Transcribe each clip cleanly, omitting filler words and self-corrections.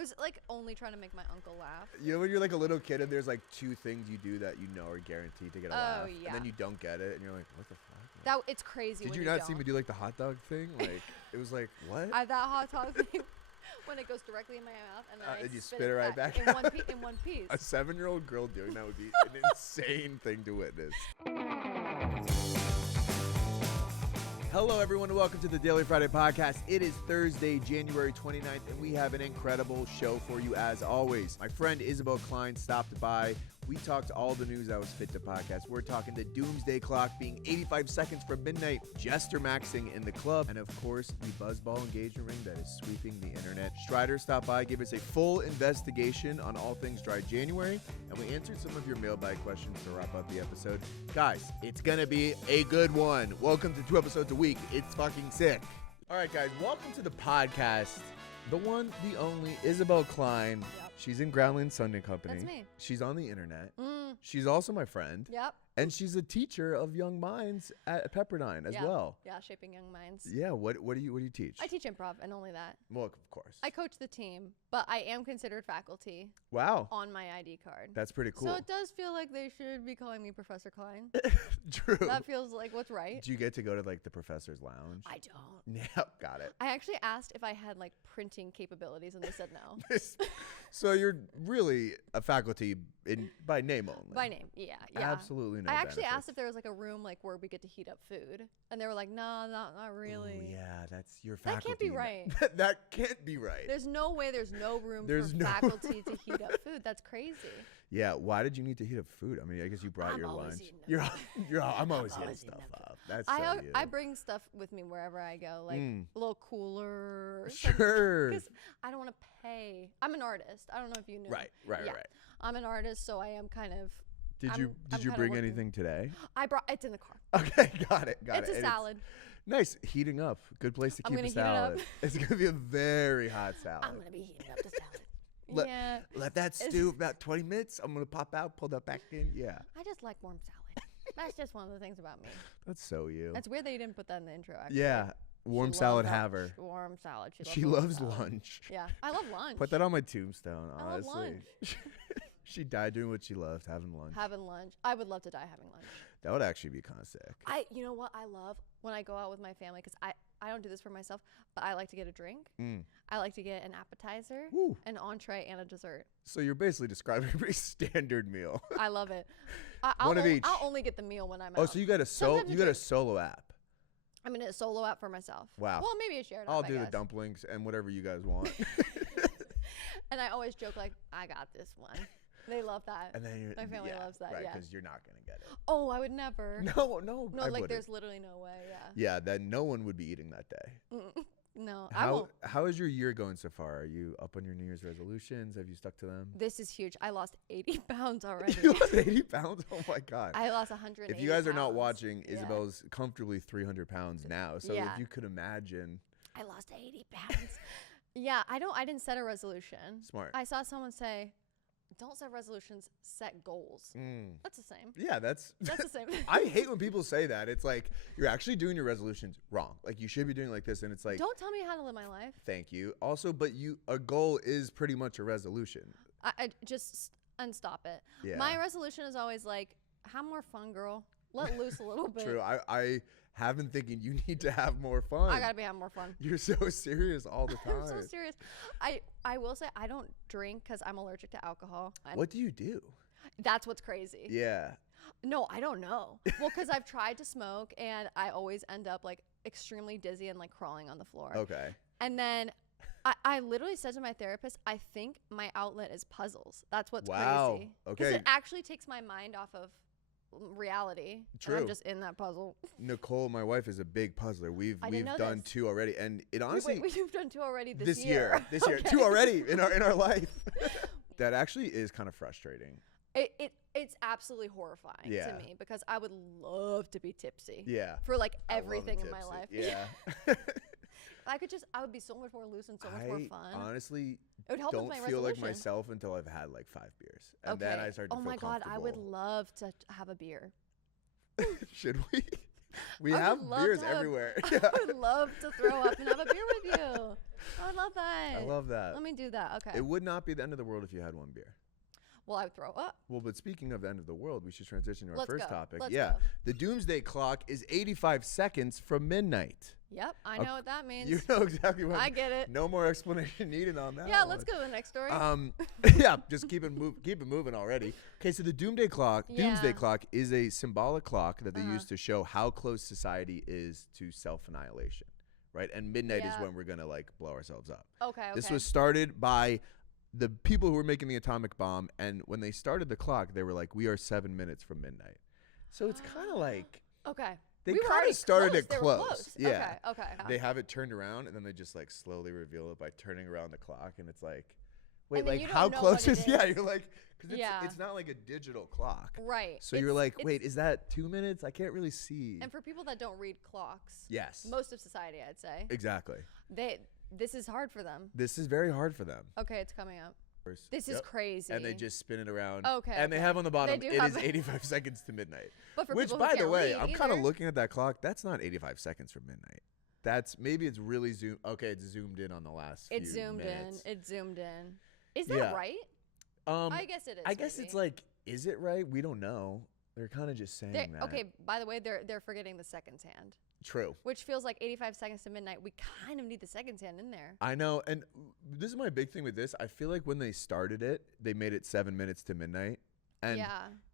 was like only trying to make my uncle laugh. You know when you're like a little kid and there's like 2 things you do that you know are guaranteed to get a laugh. Yeah. And then you don't get it and you're like, what the fuck? It's crazy. Did when you not see me do like the hot dog thing? Like it was like, what? That hot dog thing when it goes directly in my mouth and then and you spit it right back in one piece. A 7-year-old girl doing that would be an insane thing to witness. Hello, everyone, and welcome to the Daily Friday Podcast. It is Thursday, January 29th, and we have an incredible show for you as always. My friend Isabel Klein stopped by. We talked all the news that was fit to podcast. We're talking the Doomsday clock being 85 seconds from midnight, Jestermaxxing in the club, and of course, the buzzball engagement ring that is sweeping the internet. Strider stopped by, gave us a full investigation on all things dry January, and we answered some of your mailbag questions to wrap up the episode. Guys, it's gonna be a good one. Welcome to 2 episodes a week. It's fucking sick. All right, guys, welcome to the podcast. The one, the only, Isabel Klein. Yep. She's in Groundland Sunday Company. That's me. She's on the internet. She's also my friend. Yep. And she's a teacher of young minds at Pepperdine as well. Yeah, shaping young minds. Yeah, what do you teach? I teach improv and only that. Well, of course. I coach the team, but I am considered faculty. Wow. On my ID card. That's pretty cool. So it does feel like they should be calling me Professor Klein. True. That feels like what's right. Do you get to go to like the professor's lounge? I don't. Yeah, got it. I actually asked if I had like printing capabilities and they said no. So you're really a faculty by name only. By name, yeah. Absolutely no I actually benefits. asked if there was like a room like where we get to heat up food, and they were like, "No, not really." Ooh, yeah, that's your faculty. That can't be right. That can't be right. There's no way. There's no room for no faculty to heat up food. That's crazy. Yeah, why did you need to heat up food? I mean, I guess you brought your lunch. I'm always heating stuff up. That's so you. I bring stuff with me wherever I go, like a little cooler. Sure. Because I don't want to pay. I'm an artist. I don't know if you knew. Right. I'm an artist, so I am kind of. Did you bring anything today? I brought. It's in the car. Okay, got it. It's a salad. Nice, heating up. Good place to keep a salad. It's gonna be a very hot salad. I'm gonna be heating up the salad. Let that stew about 20 minutes. I'm gonna pop out, pull that back in. Yeah. I just like warm salad. That's just one of the things about me. That's so you. That's weird that you didn't put that in the intro. Actually. Yeah. Warm salad haver. Warm salad. She loves lunch. Yeah, I love lunch. Put that on my tombstone, honestly. I love lunch. She died doing what she loved, having lunch. Having lunch. I would love to die having lunch. That would actually be kind of sick. You know what I love when I go out with my family, because I don't do this for myself, but I like to get a drink. I like to get an appetizer, an entree, and a dessert. So you're basically describing a pretty standard meal. I love it. One of each. I'll only get the meal when I'm out. Oh, so you got a solo app. I'm in a solo app for myself. Wow. Well, maybe a shared app. I'll do the dumplings and whatever you guys want. And I always joke like, I got this one. They love that. And then my family loves that. Right, yeah, because you're not gonna get it. Oh, I would never. No. No, like there's literally no way. Yeah. Yeah, that no one would be eating that day. No, I won't. How is your year going so far? Are you up on your New Year's resolutions? Have you stuck to them? This is huge. I lost 80 pounds already. You lost 80 pounds? Oh my God. I lost 180 If you guys are not pounds. watching, Isabel's comfortably 300 pounds now. So if you could imagine. I lost 80 pounds. Yeah, I didn't set a resolution. Smart. I saw someone say, don't set resolutions, set goals. That's the same. Yeah, that's the same. I hate when people say that. It's like, you're actually doing your resolutions wrong. Like, you should be doing like this. And it's like, don't tell me how to live my life. Thank you. Also, but a goal is pretty much a resolution. I just unstop it. Yeah. My resolution is always like, have more fun, girl. Let loose a little bit. True. I have been thinking you need to have more fun. I gotta having more fun. You're so serious all the time. I'm so serious. I will say I don't drink because I'm allergic to alcohol. What do you do? That's what's crazy. Yeah. No, I don't know. Well, because I've tried to smoke and I always end up like extremely dizzy and like crawling on the floor. Okay. And then I literally said to my therapist, I think my outlet is puzzles. That's what's crazy. Okay. Because it actually takes my mind off of reality. True. I'm just in that puzzle. Nicole, my wife, is a big puzzler. We've done 2 already, and it honestly we've done 2 already this year. This year, 2 already in our life. That actually is kind of frustrating. It's absolutely horrifying to me because I would love to be tipsy. Yeah. For like everything in my life. Yeah. I would be so much more loose and so much more fun. Honestly, it would help don't with my feel resolution. like myself until I've had like 5 beers. And then I start to feel comfortable. Oh my God, I would love to have a beer. Should we? We have beers everywhere. I would love to throw up and have a beer with you. I would love that. I love that. Let me do that. Okay. It would not be the end of the world if you had one beer. Well, I would throw up. Well, but speaking of the end of the world, we should transition to our Let's first go. topic. Let's yeah. go. The Doomsday Clock is 85 seconds from midnight. Yep, I know what that means. You know exactly what. I get it. No more explanation needed on that. Yeah, let's go to the next story. Yeah, just keep it moving already. Okay, so the Doomsday Clock is a symbolic clock that they use to show how close society is to self-annihilation, right? And midnight is when we're gonna like blow ourselves up. Okay. This was started by the people who were making the atomic bomb, and when they started the clock, they were like, "We are 7 minutes from midnight." So it's kind of like okay. They kind of started it close. Yeah. Okay. They have it turned around, and then they just like slowly reveal it by turning around the clock, and it's like, wait, like how close is? Yeah, you're like, because it's not like a digital clock, right? So you're like, wait, is that 2 minutes? I can't really see. And for people that don't read clocks, yes, most of society, I'd say, exactly. This is hard for them. This is very hard for them. Okay, it's coming up. This is crazy. And they just spin it around. Okay. And they have on the bottom, it is 85 seconds to midnight. But for which, people by who the can't way, read I'm kind of either. looking at that clock. That's not 85 seconds from midnight. That's maybe it's really zoomed. Okay, it's zoomed in on the last few minutes. It's zoomed in. Is that right? I guess it is. I guess it's like, is it right? We don't know. They're kind of just saying that. Okay, by the way, they're forgetting the seconds hand. True. Which feels like 85 seconds to midnight. We kind of need the seconds hand in there. I know. And this is my big thing with this. I feel like when they started it, they made it 7 minutes to midnight. And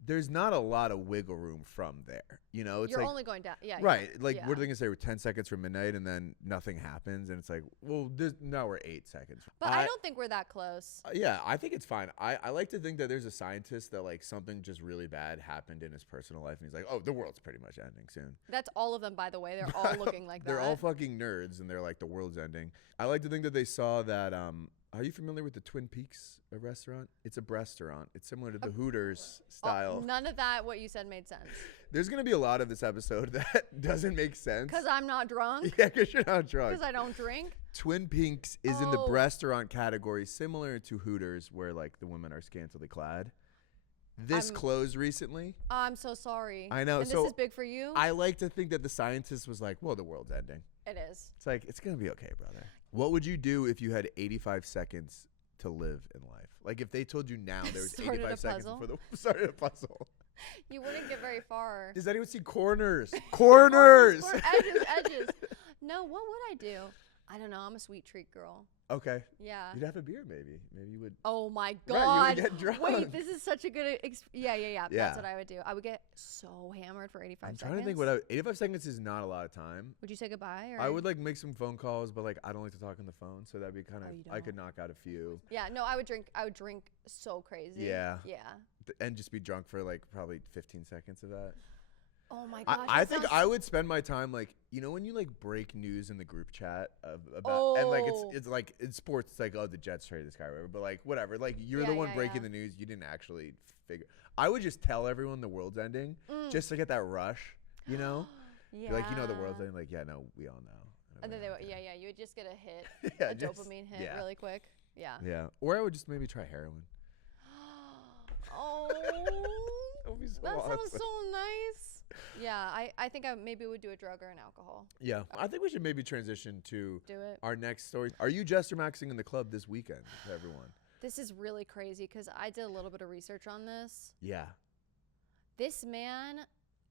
there's not a lot of wiggle room from there. You know, it's You're like, only going down. Yeah. Right. Like, what are they going to say? We're 10 seconds from midnight and then nothing happens. And it's like, well, now we're 8 seconds. But I don't think we're that close. Yeah, I think it's fine. I like to think that there's a scientist that, like, something just really bad happened in his personal life. And he's like, oh, the world's pretty much ending soon. That's all of them, by the way. They're all looking like that. They're all fucking nerds. And they're like, the world's ending. I like to think that they saw that. Are you familiar with the Twin Peaks restaurant? It's a restaurant. It's similar to the Hooters style. None of that, what you said, made sense. There's going to be a lot of this episode that doesn't make sense. Because I'm not drunk? Yeah, because you're not drunk. Because I don't drink? Twin Peaks is in the restaurant category, similar to Hooters, where like the women are scantily clad. This closed recently. I'm so sorry. I know. And this is big for you? I like to think that the scientist was like, well, the world's ending. It is. It's like, it's going to be okay, brother. What would you do if you had 85 seconds to live in life? Like if they told you now there was 85 seconds before the started a puzzle. You wouldn't get very far. Does anyone see corners? Corners! Edges. No, what would I do? I don't know. I'm a sweet treat girl. Okay. Yeah. You'd have a beer, maybe. Maybe you would. Oh my God. Right, you would get drunk. Wait, this is such a good. Yeah. That's what I would do. I would get so hammered for 85 seconds. I'm trying to think 85 seconds is not a lot of time. Would you say goodbye? Or? I would like make some phone calls, but like I don't like to talk on the phone, so that'd be kind of. I could knock out a few. Yeah. No, I would drink. So crazy. Yeah. Yeah. And just be drunk for like probably 15 seconds of that. Oh my gosh. I think I would spend my time like, you know, when you like break news in the group chat about and like it's like in sports it's like, oh, the Jets traded this guy or whatever, but like whatever, like you're the one breaking the news, you didn't actually figure. I would just tell everyone the world's ending just to get that rush, you know? Yeah. Like, you know, the world's ending, like, yeah, no, we all know. And then you would just get a hit, a dopamine hit really quick. Yeah. Yeah. Or I would just maybe try heroin. Oh, that sounds so nice. Yeah, I think I maybe would do a drug or an alcohol. Yeah, I think we should maybe transition to our next story. Are you Jestermaxxing in the club this weekend to everyone? This is really crazy because I did a little bit of research on this. Yeah. This man.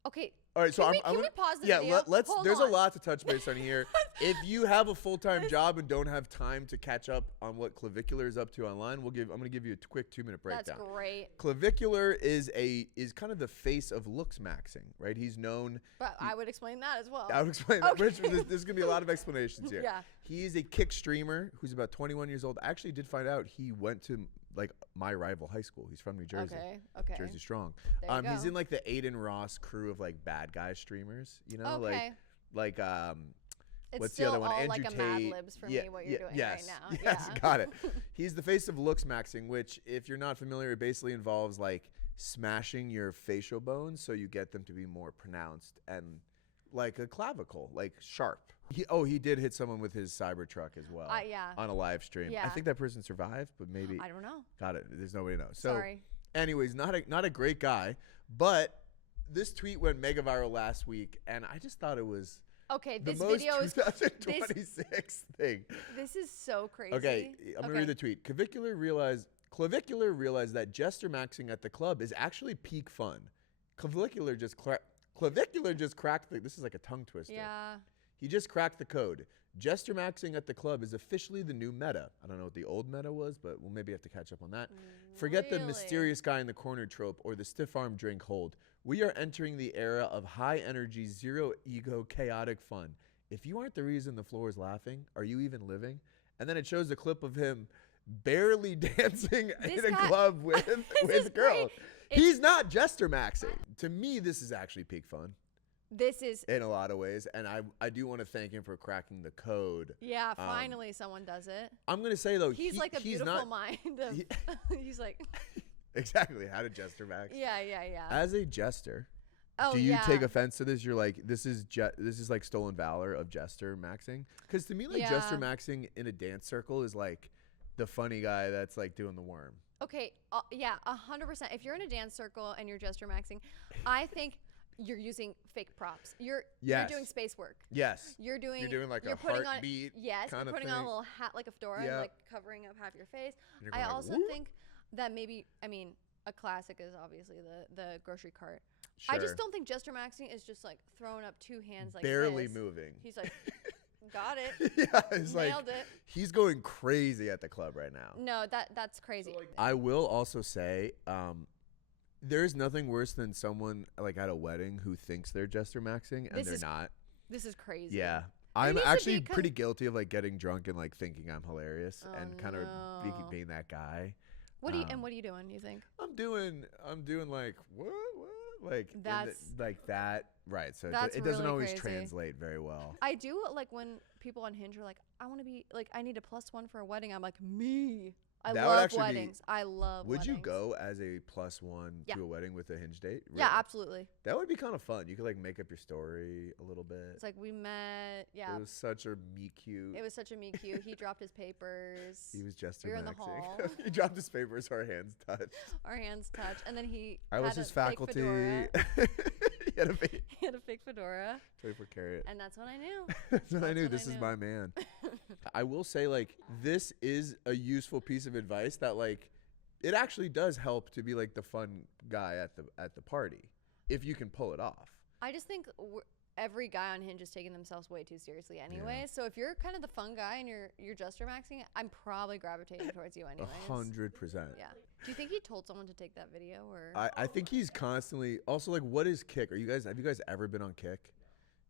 Okay. All right, so can we pause the video? Let's. There's a lot to touch base on here. If you have a full-time job and don't have time to catch up on what Clavicular is up to online, I'm going to give you a quick 2-minute breakdown. That's great. Clavicular is kind of the face of looksmaxxing, right? He's known. But I would explain that as well. I would explain that. There's going to be a lot of explanations here. Yeah. He is a kick streamer who's about 21 years old. I actually did find out he went to like my rival high school. He's from New Jersey. Okay. Jersey Strong. There you go. He's in like the Aiden Ross crew of like bad guy streamers, you know, okay. like it's what's still the other one? all Andrew like a Tate. Mad Libs for me what you're doing right now. Yes, got it. He's the face of looksmaxxing, which if you're not familiar, it basically involves like smashing your facial bones so you get them to be more pronounced and like a clavicle, like sharp. He did hit someone with his Cybertruck as well. On a live stream. Yeah. I think that person survived, but maybe I don't know. Got it. There's nobody knows. So Sorry. anyways, not a great guy, but this tweet went mega viral last week, and I just thought it was this the video most 2026 thing. This is so crazy. Okay, I'm going to read the tweet. Clavicular realized that Jestermaxxing at the club is actually peak fun. Clavicular just cracked the, this is like a tongue twister. Yeah. He just cracked the code. Jestermaxxing at the club is officially the new meta. I don't know what the old meta was, but we'll maybe have to catch up on that. Forget the mysterious guy in the corner trope or the stiff arm drink hold. We are entering the era of high energy, zero ego, chaotic fun. If you aren't the reason the floor is laughing, are you even living? And then it shows a clip of him barely dancing in a club with girls. He's not Jestermaxxing. To me, this is actually peak fun. This is in a lot of ways, and I do want to thank him for cracking the code. Yeah, finally someone does it. I'm gonna say though, he's like a beautiful mind. He's like exactly how to Jestermaxx. Yeah. As a jester, do you take offense to this? You're like, this is like stolen valor of Jestermaxxing? Because to me, like Jestermaxxing in a dance circle is like the funny guy that's like doing the worm. Okay, 100%. If you're in a dance circle and you're Jestermaxxing, I think you're using fake props. You're doing space work. Yes. You're doing like a heartbeat. Yes. You're putting on a little hat like a fedora, and like covering up half your face. I also think that maybe, I mean, a classic is obviously the grocery cart. Sure. I just don't think Jestermaxxing is just like throwing up two hands like barely moving. He's like, got it. Yeah, it's nailed it. He's going crazy at the club right now. No, that's crazy. So, like, I will also say, there's nothing worse than someone like at a wedding who thinks they're Jestermaxxing and they're not. This is crazy. Yeah. I'm actually pretty guilty of like getting drunk and like thinking I'm hilarious and kind of being that guy. What are you doing, you think? I'm doing like what? Like that's like that. Right. So it doesn't really always crazy. translate very well. I do like when people on Hinge are like, I want to be like, I need a +1 for a wedding. I'm like, me. I love weddings. I love weddings. Would you go as a +1 to a wedding with a Hinge date? Really? Yeah, absolutely. That would be kind of fun. You could like make up your story a little bit. It's like we met. Yeah. It was such a meet cute. It was such a meet cute. He dropped his papers. He was Jestermaxxing. We were in the hall. He dropped his papers. Our hands touched. Our hands touched, and then I was his faculty. He had a fake fedora. 24 karat. And that's when I knew. That's when I knew this is my man. I will say, like, this is a useful piece of advice that, like, it actually does help to be like the fun guy at the party if you can pull it off. I just think every guy on Hinge is taking themselves way too seriously anyway. Yeah. So if you're kind of the fun guy and you're Jestermaxxing, I'm probably gravitating towards you anyways. 100%. Yeah. Do you think he told someone to take that video, or? I think he's constantly also like, what is Kick? Have you guys ever been on Kick?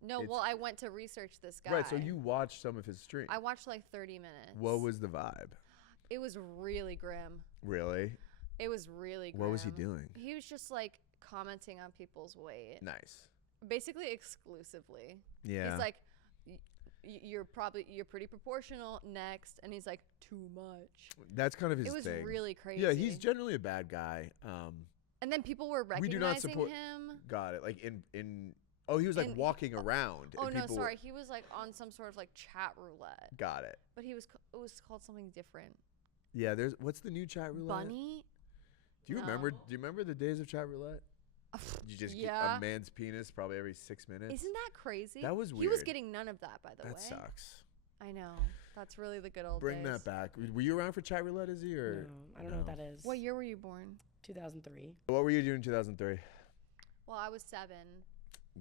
No, well, I went to research this guy. Right, so you watched some of his streams. I watched like 30 minutes. What was the vibe? It was really grim. Really? It was really grim. What was he doing? He was just like commenting on people's weight. Nice. Basically exclusively. Yeah. He's like, you're pretty proportional. Next. And he's like, too much. That's kind of his thing. It was really crazy. Yeah, he's generally a bad guy. And then people were recognizing him. Got it. Like in oh, he was like walking around. Oh no, sorry. He was like on some sort of like chat roulette. Got it. But it was called something different. Yeah, what's the new chat roulette? Bunny? Do you remember the days of chat roulette? You just get a man's penis probably every 6 minutes. Isn't that crazy? That was weird. He was getting none of that, by the way. That sucks. I know. That's really the good old Bring days. that back. Were you around for chat roulette, Izzy? Or no, I don't know what that is. What year were you born? 2003. What were you doing in 2003? Well, I was 7.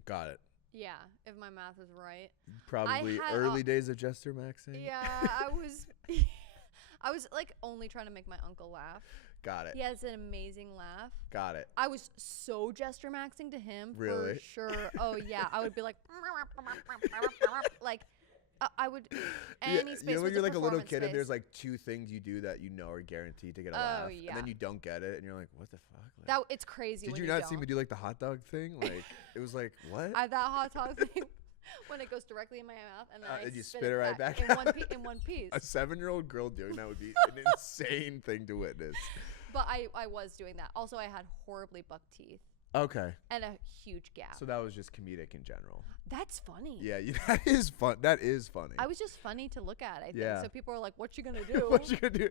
Got it. Yeah, if my math is right. Probably early days of Jestermaxxing. Yeah, I was like only trying to make my uncle laugh. Got it. He has an amazing laugh. Got it. I was so Jestermaxxing to him. Really? For sure. Oh yeah, I would be like, like, I would. Any space. When you're like a little kid space. And there's like 2 things you do that you know are guaranteed to get a laugh, and then you don't get it, and you're like, what the fuck? Like, it's crazy. Did you not see me do like the hot dog thing? Like it was like what? That hot dog thing. When it goes directly in my mouth and then you spit it right back in one piece. A 7-year-old girl doing that would be an insane thing to witness. But I was doing that. Also, I had horribly buck teeth. Okay. And a huge gap. So that was just comedic in general. That's funny. Yeah, that is fun. That is funny. I was just funny to look at, I think. Yeah. So people were like, what you gonna do? What you gonna do?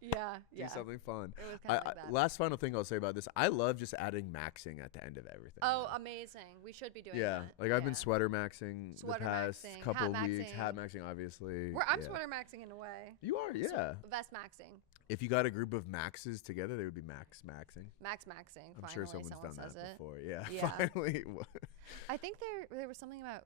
Do something fun. It was kind of like that. Last final thing I'll say about this. I love just adding maxing at the end of everything. Oh, amazing. We should be doing that. Yeah. Like I've been sweater maxing the past couple weeks. Hat maxing, obviously. I'm sweater maxing in a way. You are, yeah. Vest maxing. If you got a group of maxes together, they would be maxing. Max maxing. I'm finally, sure someone's done says that it. before. Yeah. Finally. I think there was something about.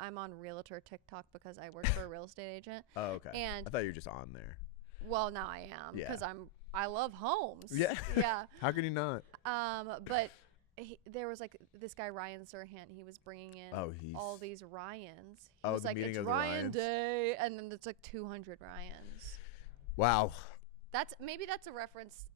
I'm on realtor TikTok because I work for a real estate agent. Oh, okay. And I thought you were just on there. Well, now I am because I love homes. Yeah. Yeah. How can you not? But there was like this guy Ryan Serhant. He was bringing in all these Ryans. He was like, it's Ryan Day, and then it's like 200 Ryans. Wow. That's a reference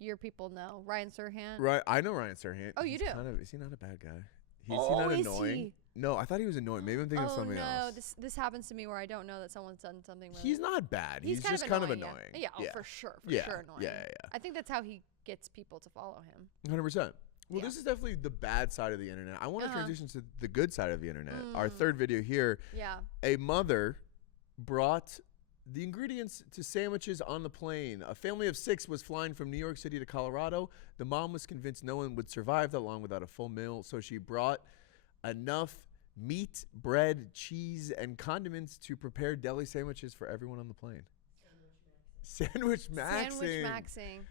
your people know. Ryan Serhant. Right. I know Ryan Serhant. Oh, you do? Is he not a bad guy? Is he not annoying? He? No, I thought he was annoying. Maybe I'm thinking of something else. No, this happens to me where I don't know that someone's done something wrong. He's not bad. He's just kind of annoying. Yeah, for sure. For sure annoying. Yeah. I think that's how he gets people to follow him. 100%. Well, this is definitely the bad side of the internet. I want to transition to the good side of the internet. Our third video here. Yeah. A mother brought the ingredients to sandwiches on the plane. A family of 6 was flying from New York City to Colorado. The mom was convinced no one would survive that long without a full meal, so she brought enough meat, bread, cheese, and condiments to prepare deli sandwiches for everyone on the plane. Sandwich maxxing.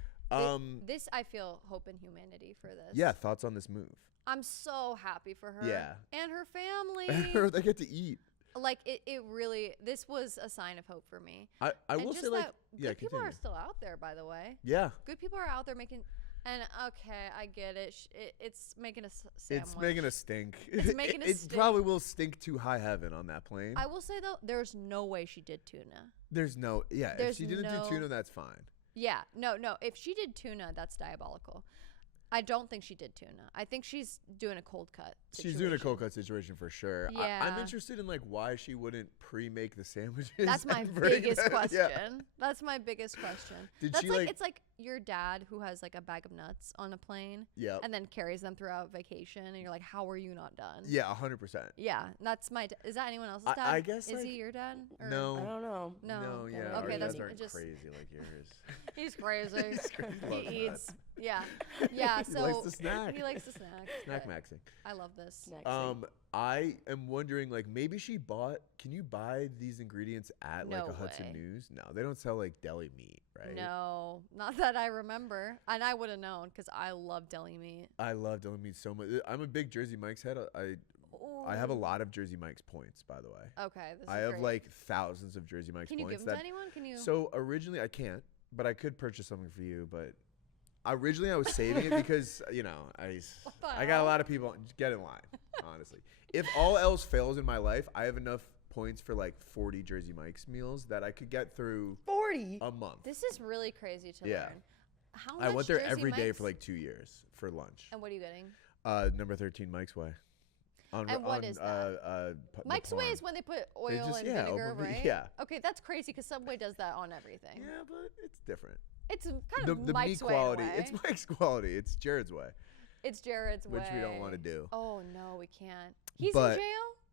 This I feel hope in humanity for this. Yeah, thoughts on this move? I'm so happy for her. Yeah. And her family. They get to eat. Like it really, this was a sign of hope for me. I will say, like, good people are still out there, by the way. Yeah. Good people are out there making, and okay, I get it. It's making a sandwich. It's making a stink. It's making a stink. It probably will stink to high heaven on that plane. I will say though, there's no way she did tuna. If she didn't do tuna, that's fine. Yeah, no. If she did tuna, that's diabolical. I don't think she did tuna. I think she's doing a cold cut situation. She's doing a cold cut situation for sure. Yeah. I'm interested in like why she wouldn't pre-make the sandwiches. That's my biggest question. Yeah. That's my biggest question. It's like your dad who has like a bag of nuts on a plane and then carries them throughout vacation and you're like, how are you not done? Yeah, 100%. Yeah, that's my is that anyone else's dad? I guess is he your dad? Or? No. I don't know. No, yeah. Okay, that's just crazy like yours. He's crazy. He eats. Yeah. Yeah, so he likes to snack. He likes to snack. Snack maxing. I love this. I am wondering, like, maybe she bought. Can you buy these ingredients at like a Hudson News? No, they don't sell like deli meat, right? No, not that I remember, and I would have known because I love deli meat. I love deli meat so much. I'm a big Jersey Mike's head. I have a lot of Jersey Mike's points, by the way. Okay, this is I have great. like thousands of Jersey Mike's points. Can you give them to anyone? Can you? So originally I can't, but I could purchase something for you, but. Originally, I was saving it because, I got a lot of people. Get in line, honestly. If all else fails in my life, I have enough points for like 40 Jersey Mike's meals that I could get through 40 a month. This is really crazy to learn. How much I went there Jersey every day Mike's? for like 2 years for lunch. And what are you getting? Number 13 Mike's Way. And what is that? Mike's Way is when they put oil and vinegar, right? Yeah. Okay, that's crazy because Subway does that on everything. Yeah, but it's different. It's kind of the Mike's meat way quality. in a way. It's Mike's quality. It's Jared's way. It's Jared's way. Which we don't want to do. Oh, no, we can't. He's in jail?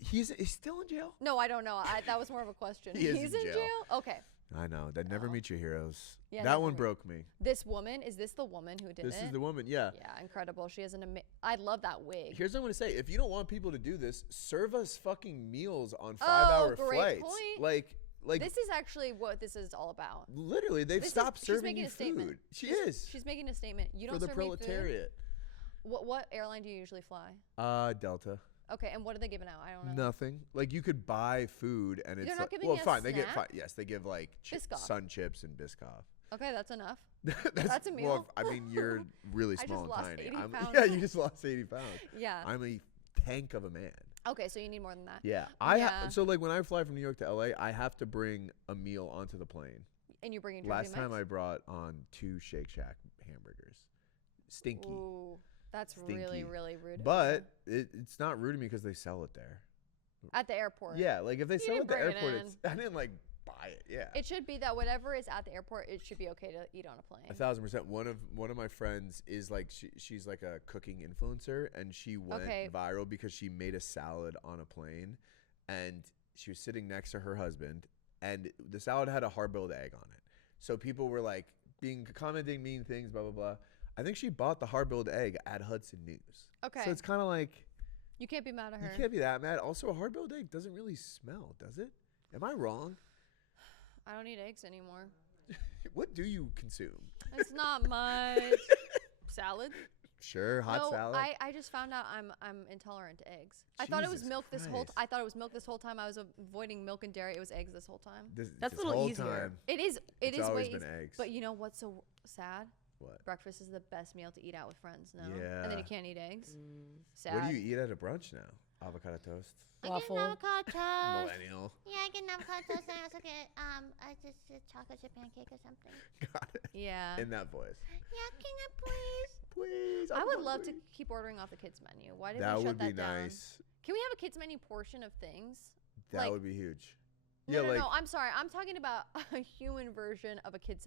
He's still in jail? No, I don't know. That was more of a question. He's in jail? Okay. I know. That never meet your heroes. Yeah, that one broke me. This woman, is this the woman who did it? This is the woman, yeah. Yeah, incredible. She has I love that wig. Here's what I'm going to say. If you don't want people to do this, serve us fucking meals on 5-hour flights. Point. Like this is actually what this is all about. Literally, they've stopped serving you food. She's making a statement. You don't serve me food. For the proletariat. What airline do you usually fly? Delta. Okay, and what are they giving out? I don't know. Nothing. Like you could buy food and it's They're not giving well, you a fine. snack? They get fine. Yes, they give like sun chips and Biscoff. Okay, that's enough. That's a meal. Well, I mean, you're really small and tiny. 80 pounds. Yeah, you just lost 80 pounds. Yeah. I'm a tank of a man. Okay, so you need more than that. Yeah. So like when I fly from New York to LA, I have to bring a meal onto the plane. And you bring Jersey Last time Mike's? I brought on 2 Shake Shack hamburgers. Stinky. Ooh, that's really, really rude. But it's not rude to me because they sell it there. At the airport. Yeah, like if they sell it at the airport, I didn't like buy it. Yeah. It should be that whatever is at the airport, it should be okay to eat on a plane. 1,000%. One of my friends is like she's like a cooking influencer, and she went viral because she made a salad on a plane, and she was sitting next to her husband, and the salad had a hard-boiled egg on it. So people were like commenting mean things, blah, blah, blah. I think she bought the hard-boiled egg at Hudson News. Okay. So it's kind of like. You can't be mad at her. You can't be that mad. Also, a hard-boiled egg doesn't really smell, does it? Am I wrong? I don't eat eggs anymore. What do you consume? It's not much. Salad. Sure, hot salad. I just found out I'm intolerant to eggs. I thought it was milk this whole. I thought it was milk this whole time. I was avoiding milk and dairy. It was eggs this whole time. That's a little easier. Time, it is. It's always way been eggs. But you know what's so sad? What? Breakfast is the best meal to eat out with friends. No. Yeah. And then you can't eat eggs. Sad. What do you eat at a brunch now? Avocado toast. Waffle. I get an avocado toast. Millennial. Yeah, I get an avocado toast, and I also get just a chocolate chip pancake or something. Got it. Yeah. In that voice. Yeah, can I please? Please. I would love to keep ordering off the kids menu. Why did that we shut would be that down? nice. Can we have a kids menu portion of things? That would be huge. No, no, I'm sorry. I'm talking about a human version of a kids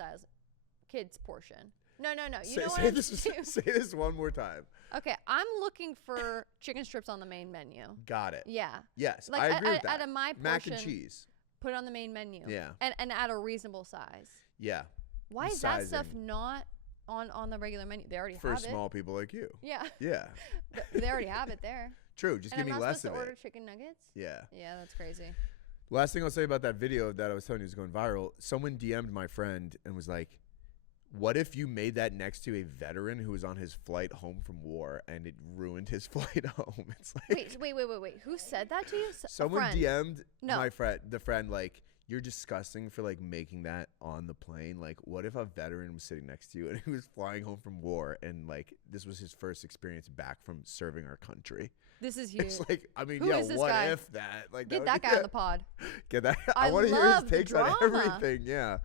portion. No. You know what? Say this one more time. Okay, I'm looking for chicken strips on the main menu. Got it. Yeah. Yes, like I agree with that. At my portion, mac and cheese. Put it on the main menu. Yeah. And at a reasonable size. Yeah. Why is that stuff not on the regular menu? They already have it. For small people like you. Yeah. Yeah. They already have it there. True. Just give me less of it. I'm not supposed to order chicken nuggets? Yeah. Yeah, that's crazy. Last thing I'll say about that video that I was telling you is going viral. Someone DM'd my friend and was like, what if you made that next to a veteran who was on his flight home from war and it ruined his flight home? It's like Wait. Who said that to you? Someone DM'd my friend, like, you're disgusting for like making that on the plane. Like, what if a veteran was sitting next to you and he was flying home from war and like this was his first experience back from serving our country? This is huge. It's like, I mean, Who is this what guy? if that? Like, get that guy on the pod. Get that. I want to hear his takes on drama. everything. Yeah.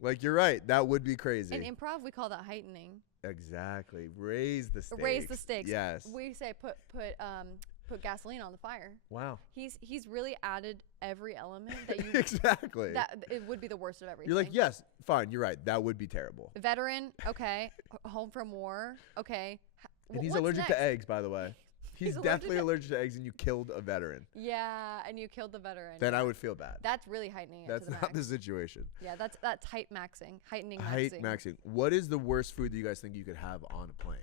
Like, you're right. That would be crazy. In improv, we call that heightening. Exactly. Raise the stakes. Raise the stakes. Yes. We say put gasoline on the fire. Wow. He's really added every element that you exactly. That it would be the worst of everything. You're like, yes, fine. You're right. That would be terrible. Veteran, okay. Home from war, okay. And he's allergic to eggs, by the way. He's definitely allergic to eggs, and you killed a veteran. Yeah, and you killed the veteran. Then I would feel bad. That's really heightening it. That's to the not max. the situation. Yeah, that's heightening maxing. Height maxing. What is the worst food that you guys think you could have on a plane?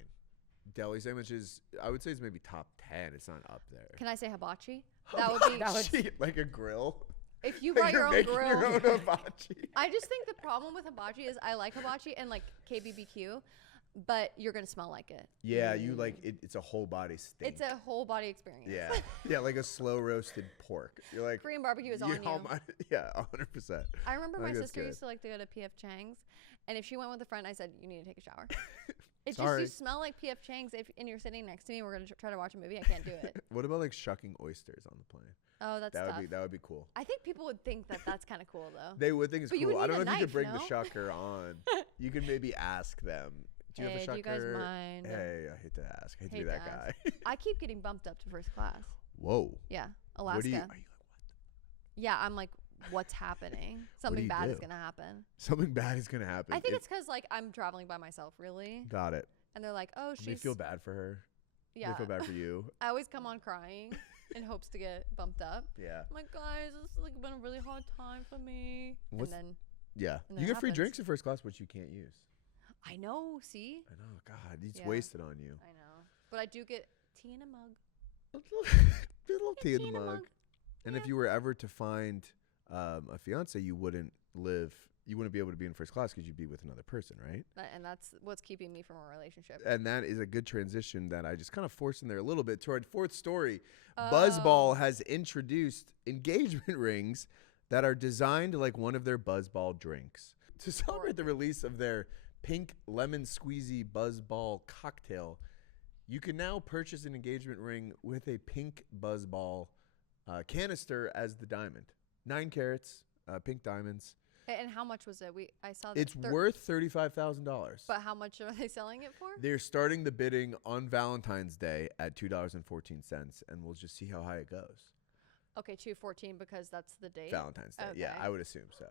Deli sandwiches, I would say it's maybe top 10. It's not up there. Can I say hibachi? That would be like a grill. If you brought your own grill. Your own hibachi. I just think the problem with hibachi is I like hibachi and like KBBQ, but you're gonna smell like it. Yeah, you like it. It's a whole body steak. It's a whole body experience. Yeah, yeah, like a slow roasted pork. You're like Korean barbecue is on you. Yeah, 100%. I remember my sister used to like to go to PF Chang's, and if she went with a friend, I said, "You need to take a shower." It's just you smell like PF Chang's, and you're sitting next to me. We're gonna try to watch a movie. I can't do it. What about like shucking oysters on the plane? Oh, that's tough. That would be cool. I think people would think that that's kind of cool though. They would think it's but cool. I don't know if you could bring the shucker on. You can maybe ask them. Do you have a shucker? Do you guys mind? Hey, I hate to ask. I hate to be that guy. I keep getting bumped up to first class. Whoa. Yeah, Alaska. Are you like, what? Yeah, I'm like, what's happening? Something bad is gonna happen. Something bad is gonna happen. I think it's because like I'm traveling by myself, really. Got it. And they're like, oh, They feel bad for her. Yeah. They feel bad for you. I always come on crying in hopes to get bumped up. Yeah. I'm like, guys, this has like been a really hard time for me. And then you get free drinks in first class, which you can't use. I know. See. I know. God, it's wasted on you. I know. But I do get tea in a mug. A little tea in the mug. And if you were ever to find a fiance, you wouldn't be able to be in first class because you'd be with another person, right? And that's what's keeping me from a relationship. And that is a good transition that I just kind of forced in there a little bit to our fourth story. Buzzball has introduced engagement rings that are designed like one of their Buzzball drinks. To celebrate the release of their pink lemon squeezy Buzzball cocktail, you can now purchase an engagement ring with a pink Buzzball canister as the diamond. 9 carats, pink diamonds. And how much was it? I saw that it's worth $35,000. But how much are they selling it for? They're starting the bidding on Valentine's Day at $2.14, and we'll just see how high it goes. Okay, 2/14 because that's the date. Valentine's Day. Okay. Yeah, I would assume so.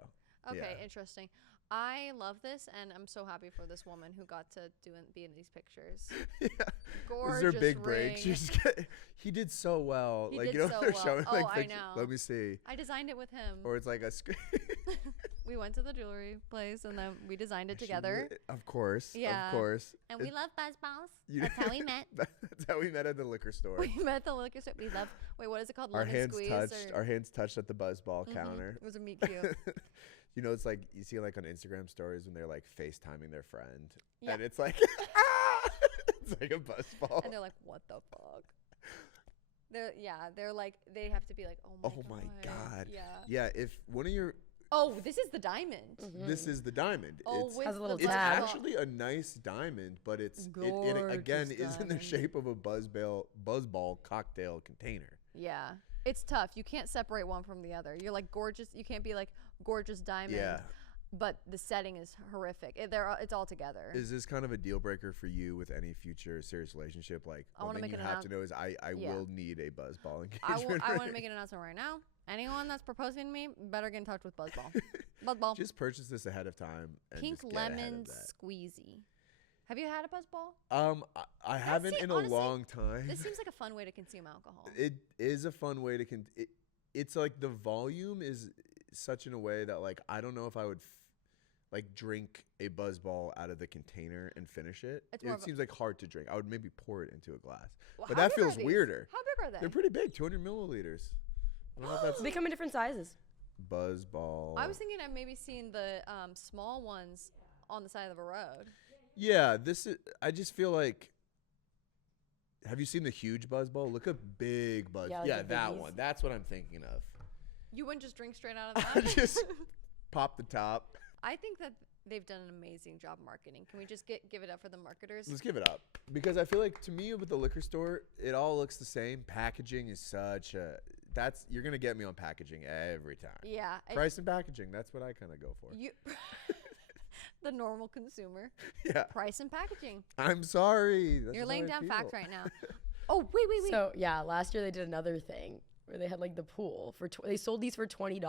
Okay, interesting. I love this, and I'm so happy for this woman who got to be in these pictures. Yeah. Gorgeous this is her big ring. break. He did so well. He like did you know, so they're well. showing Oh, like I know. Let me see. I designed it with him. Or it's like a We went to the jewelry place and then we designed it together. Of course. Yeah. Of course. And we love buzz balls. That's how we met. That's how we met at the liquor store. We met at the liquor store. We love. Wait, what is it called? Our Lemon hands squeeze. touched. Our hands touched at the buzzball counter. It was a meet cute. You know, it's like you see like on Instagram stories when they're like FaceTiming their friend, Yeah. and it's like it's like a buzzball. And they're like, "What the fuck?" They're like, they have to be like, "Oh my god." Yeah. Yeah. If one of your Oh, this is the diamond. this is the diamond. Oh, It's with has a little the it's tag. actually a nice diamond, but it again Gorgeous is in the diamond. shape of a buzzball cocktail container. Yeah. It's tough. You can't separate one from the other. You're like gorgeous. You can't be like gorgeous diamond. Yeah. But the setting is horrific. It's all together. Is this kind of a deal breaker for you with any future serious relationship? Like, I one wanna thing make you an have to know is I Yeah. will need a buzzball I engagement. want to make an announcement right now. Anyone that's proposing to me better get in touch with Buzzball. Buzzball. Just purchase this ahead of time. And Pink just get ahead of lemon that. squeezy. Have you had a Buzzball? I haven't in a honestly, long time. This seems like a fun way to consume alcohol. It is a fun way to it's like the volume is such in a way that like I don't know if I would like drink a buzzball out of the container and finish it. It's more It of a- seems like hard to drink. I would maybe pour it into a glass, Well, but how that big are feels these? weirder. How big are they? They're pretty big, 200 milliliters. I don't know if that's They come in different sizes. buzzball. I was thinking I've maybe seen the small ones on the side of the road. Yeah, this is. I just feel like. Have you seen the huge buzzball? Look up big buzz. Yeah, like Yeah, the that biggies. one. That's what I'm thinking of. You wouldn't just drink straight out of I that? just pop the top. I think that they've done an amazing job marketing. Can we just give it up for the marketers? Let's give it up because I feel like to me with the liquor store, it all looks the same. Packaging is such a. You're gonna get me on packaging every time. Yeah. Price and packaging. That's what I kind of go for. You, the normal consumer. Yeah. Price and packaging. I'm sorry. That's You're just laying how I down feel. facts right now. Oh, wait. So yeah, last year they did another thing where they had like the pool for they sold these for $20.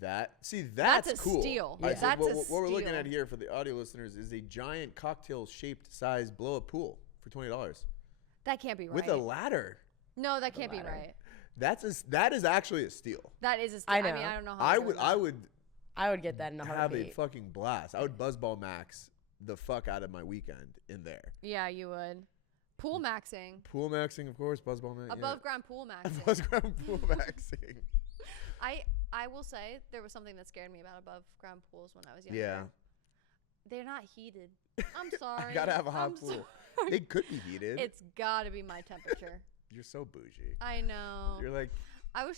That's That's a cool. steal. I Yeah. said That's what, a what we're looking steal. at here for the audio listeners is a giant cocktail-shaped size blow-up pool for $20 That can't be right. with a ladder. No, that can't be ladder. right. That is actually a steal. That is a steal. I I mean, know. I don't know how I they're would doing I that. would I would get that in a have a heartbeat. fucking blast. I would buzzball max the fuck out of my weekend in there. Yeah, you would. Pool maxing. Pool maxing, of course. Buzzball max. Above ground pool maxing. Above ground pool maxing. I will say there was something that scared me about above ground pools when I was younger. Yeah. They're not heated. I'm sorry. I gotta have a hot I'm pool. sorry. They could be heated. It's gotta be my temperature. You're so bougie. I know. You're like, I'm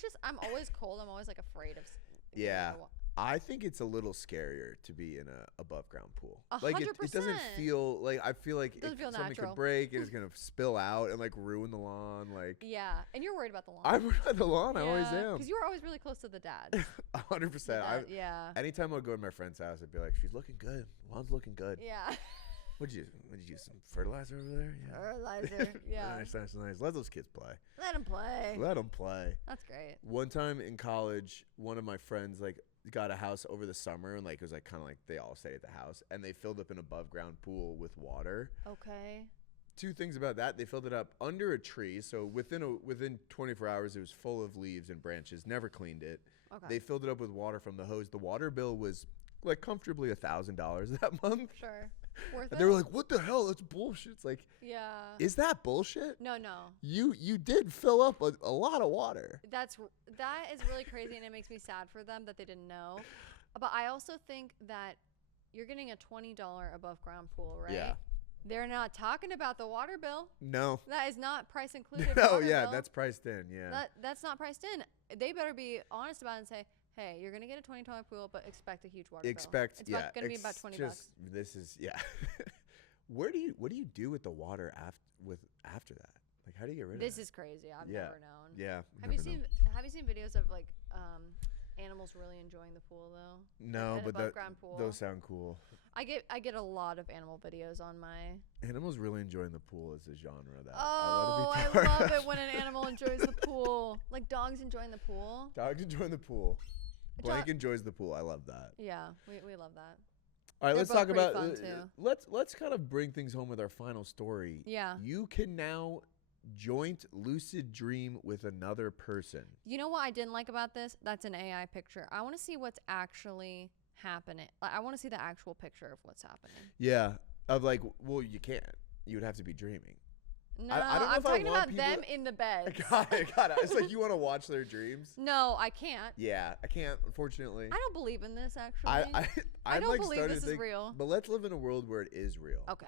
always cold. I'm always like afraid of. yeah. I think it's a little scarier to be in a above ground pool. 100%. Like it doesn't feel like I feel like Doesn't feel something natural. could break and it's gonna spill out and like ruin the lawn. Like Yeah, and you're worried about the lawn. I'm at the lawn. I always am. Because you were always really close to the dad. 100%. Yeah. Anytime I'd go to my friend's house, I'd be like, "She's looking good. Lawn's looking good. Yeah. What'd you use? Some fertilizer over there? Yeah. Fertilizer. Yeah. Nice. Let those kids play. Let him play. Let them play. That's great. One time in college, one of my friends like got a house over the summer and like it was like kind of like they all stayed at the house and they filled up an above ground pool with water. Okay. Two things about that: they filled it up under a tree, so within 24 hours it was full of leaves and branches. Never cleaned it. Okay. They filled it up with water from the hose. The water bill was like comfortably $1,000 that month. Sure. Worth And it? they were like, "What the hell? That's bullshit." It's like, Yeah. is that bullshit? No. You did fill up a lot of water. That is really crazy, and it makes me sad for them that they didn't know. But I also think that you're getting a $20 above ground pool, right? Yeah. They're not talking about the water bill. No. That is not price included. No, water yeah, bill. that's priced in. Yeah. That's not priced in. They better be honest about it and say, hey, you're gonna get a $20 pool, but expect a huge water bill. Expect, It's yeah. gonna be about $20 bucks. This is, yeah. What do you do with the water after that? Like, how do you get rid of This it? is crazy. I've Yeah. never known. Yeah. Have you seen videos of like animals really enjoying the pool though? No, Like an but above ground pool. those sound cool. I get a lot of animal videos on my. Animals really enjoying the pool is a genre that Oh, I I want to be part love of. it when an animal enjoys the pool. Like dogs enjoying the pool. Dogs enjoying the pool. Jo- Blank enjoys the pool. I love that. Yeah, we love that. All right, They're let's both talk pretty about. fun, too. Let's kind of bring things home with our final story. Yeah. You can now joint lucid dream with another person. You know what I didn't like about this? That's an AI picture. I want to see what's actually happening. Like, I want to see the actual picture of what's happening. Yeah. Of like, well, you can't. You would have to be dreaming. No, I don't know I'm if I talking want about them in the bed. Got it. It's like you want to watch their dreams. No, I can't. Yeah, I can't, unfortunately. I don't believe in this, actually. I don't like believe this is real. But let's live in a world where it is real. Okay.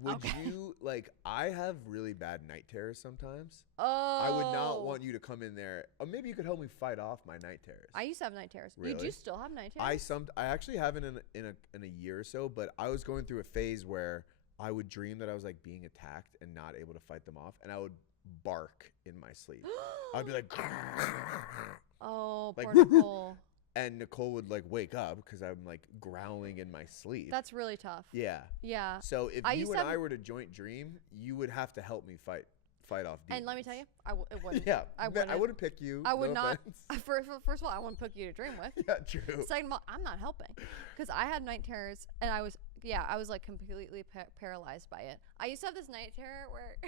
Would you, like, I have really bad night terrors sometimes. Oh. I would not want you to come in there. Or maybe you could help me fight off my night terrors. I used to have night terrors. Really? You do still have night terrors? I actually haven't in a year or so, but I was going through a phase where I would dream that I was like being attacked and not able to fight them off, and I would bark in my sleep. I'd be like, oh, like, poor Nicole. And Nicole would like wake up because I'm like growling in my sleep. That's really tough. Yeah. Yeah. So if you and I were to joint dream, you would have to help me fight off demons. And let me tell you, it wouldn't. Yeah. I wouldn't pick you. I would no not. Offense. First of all, I wouldn't pick you to dream with. Yeah, true. Second of all, I'm not helping because I had night terrors and I was like completely paralyzed by it. I used to have this night terror where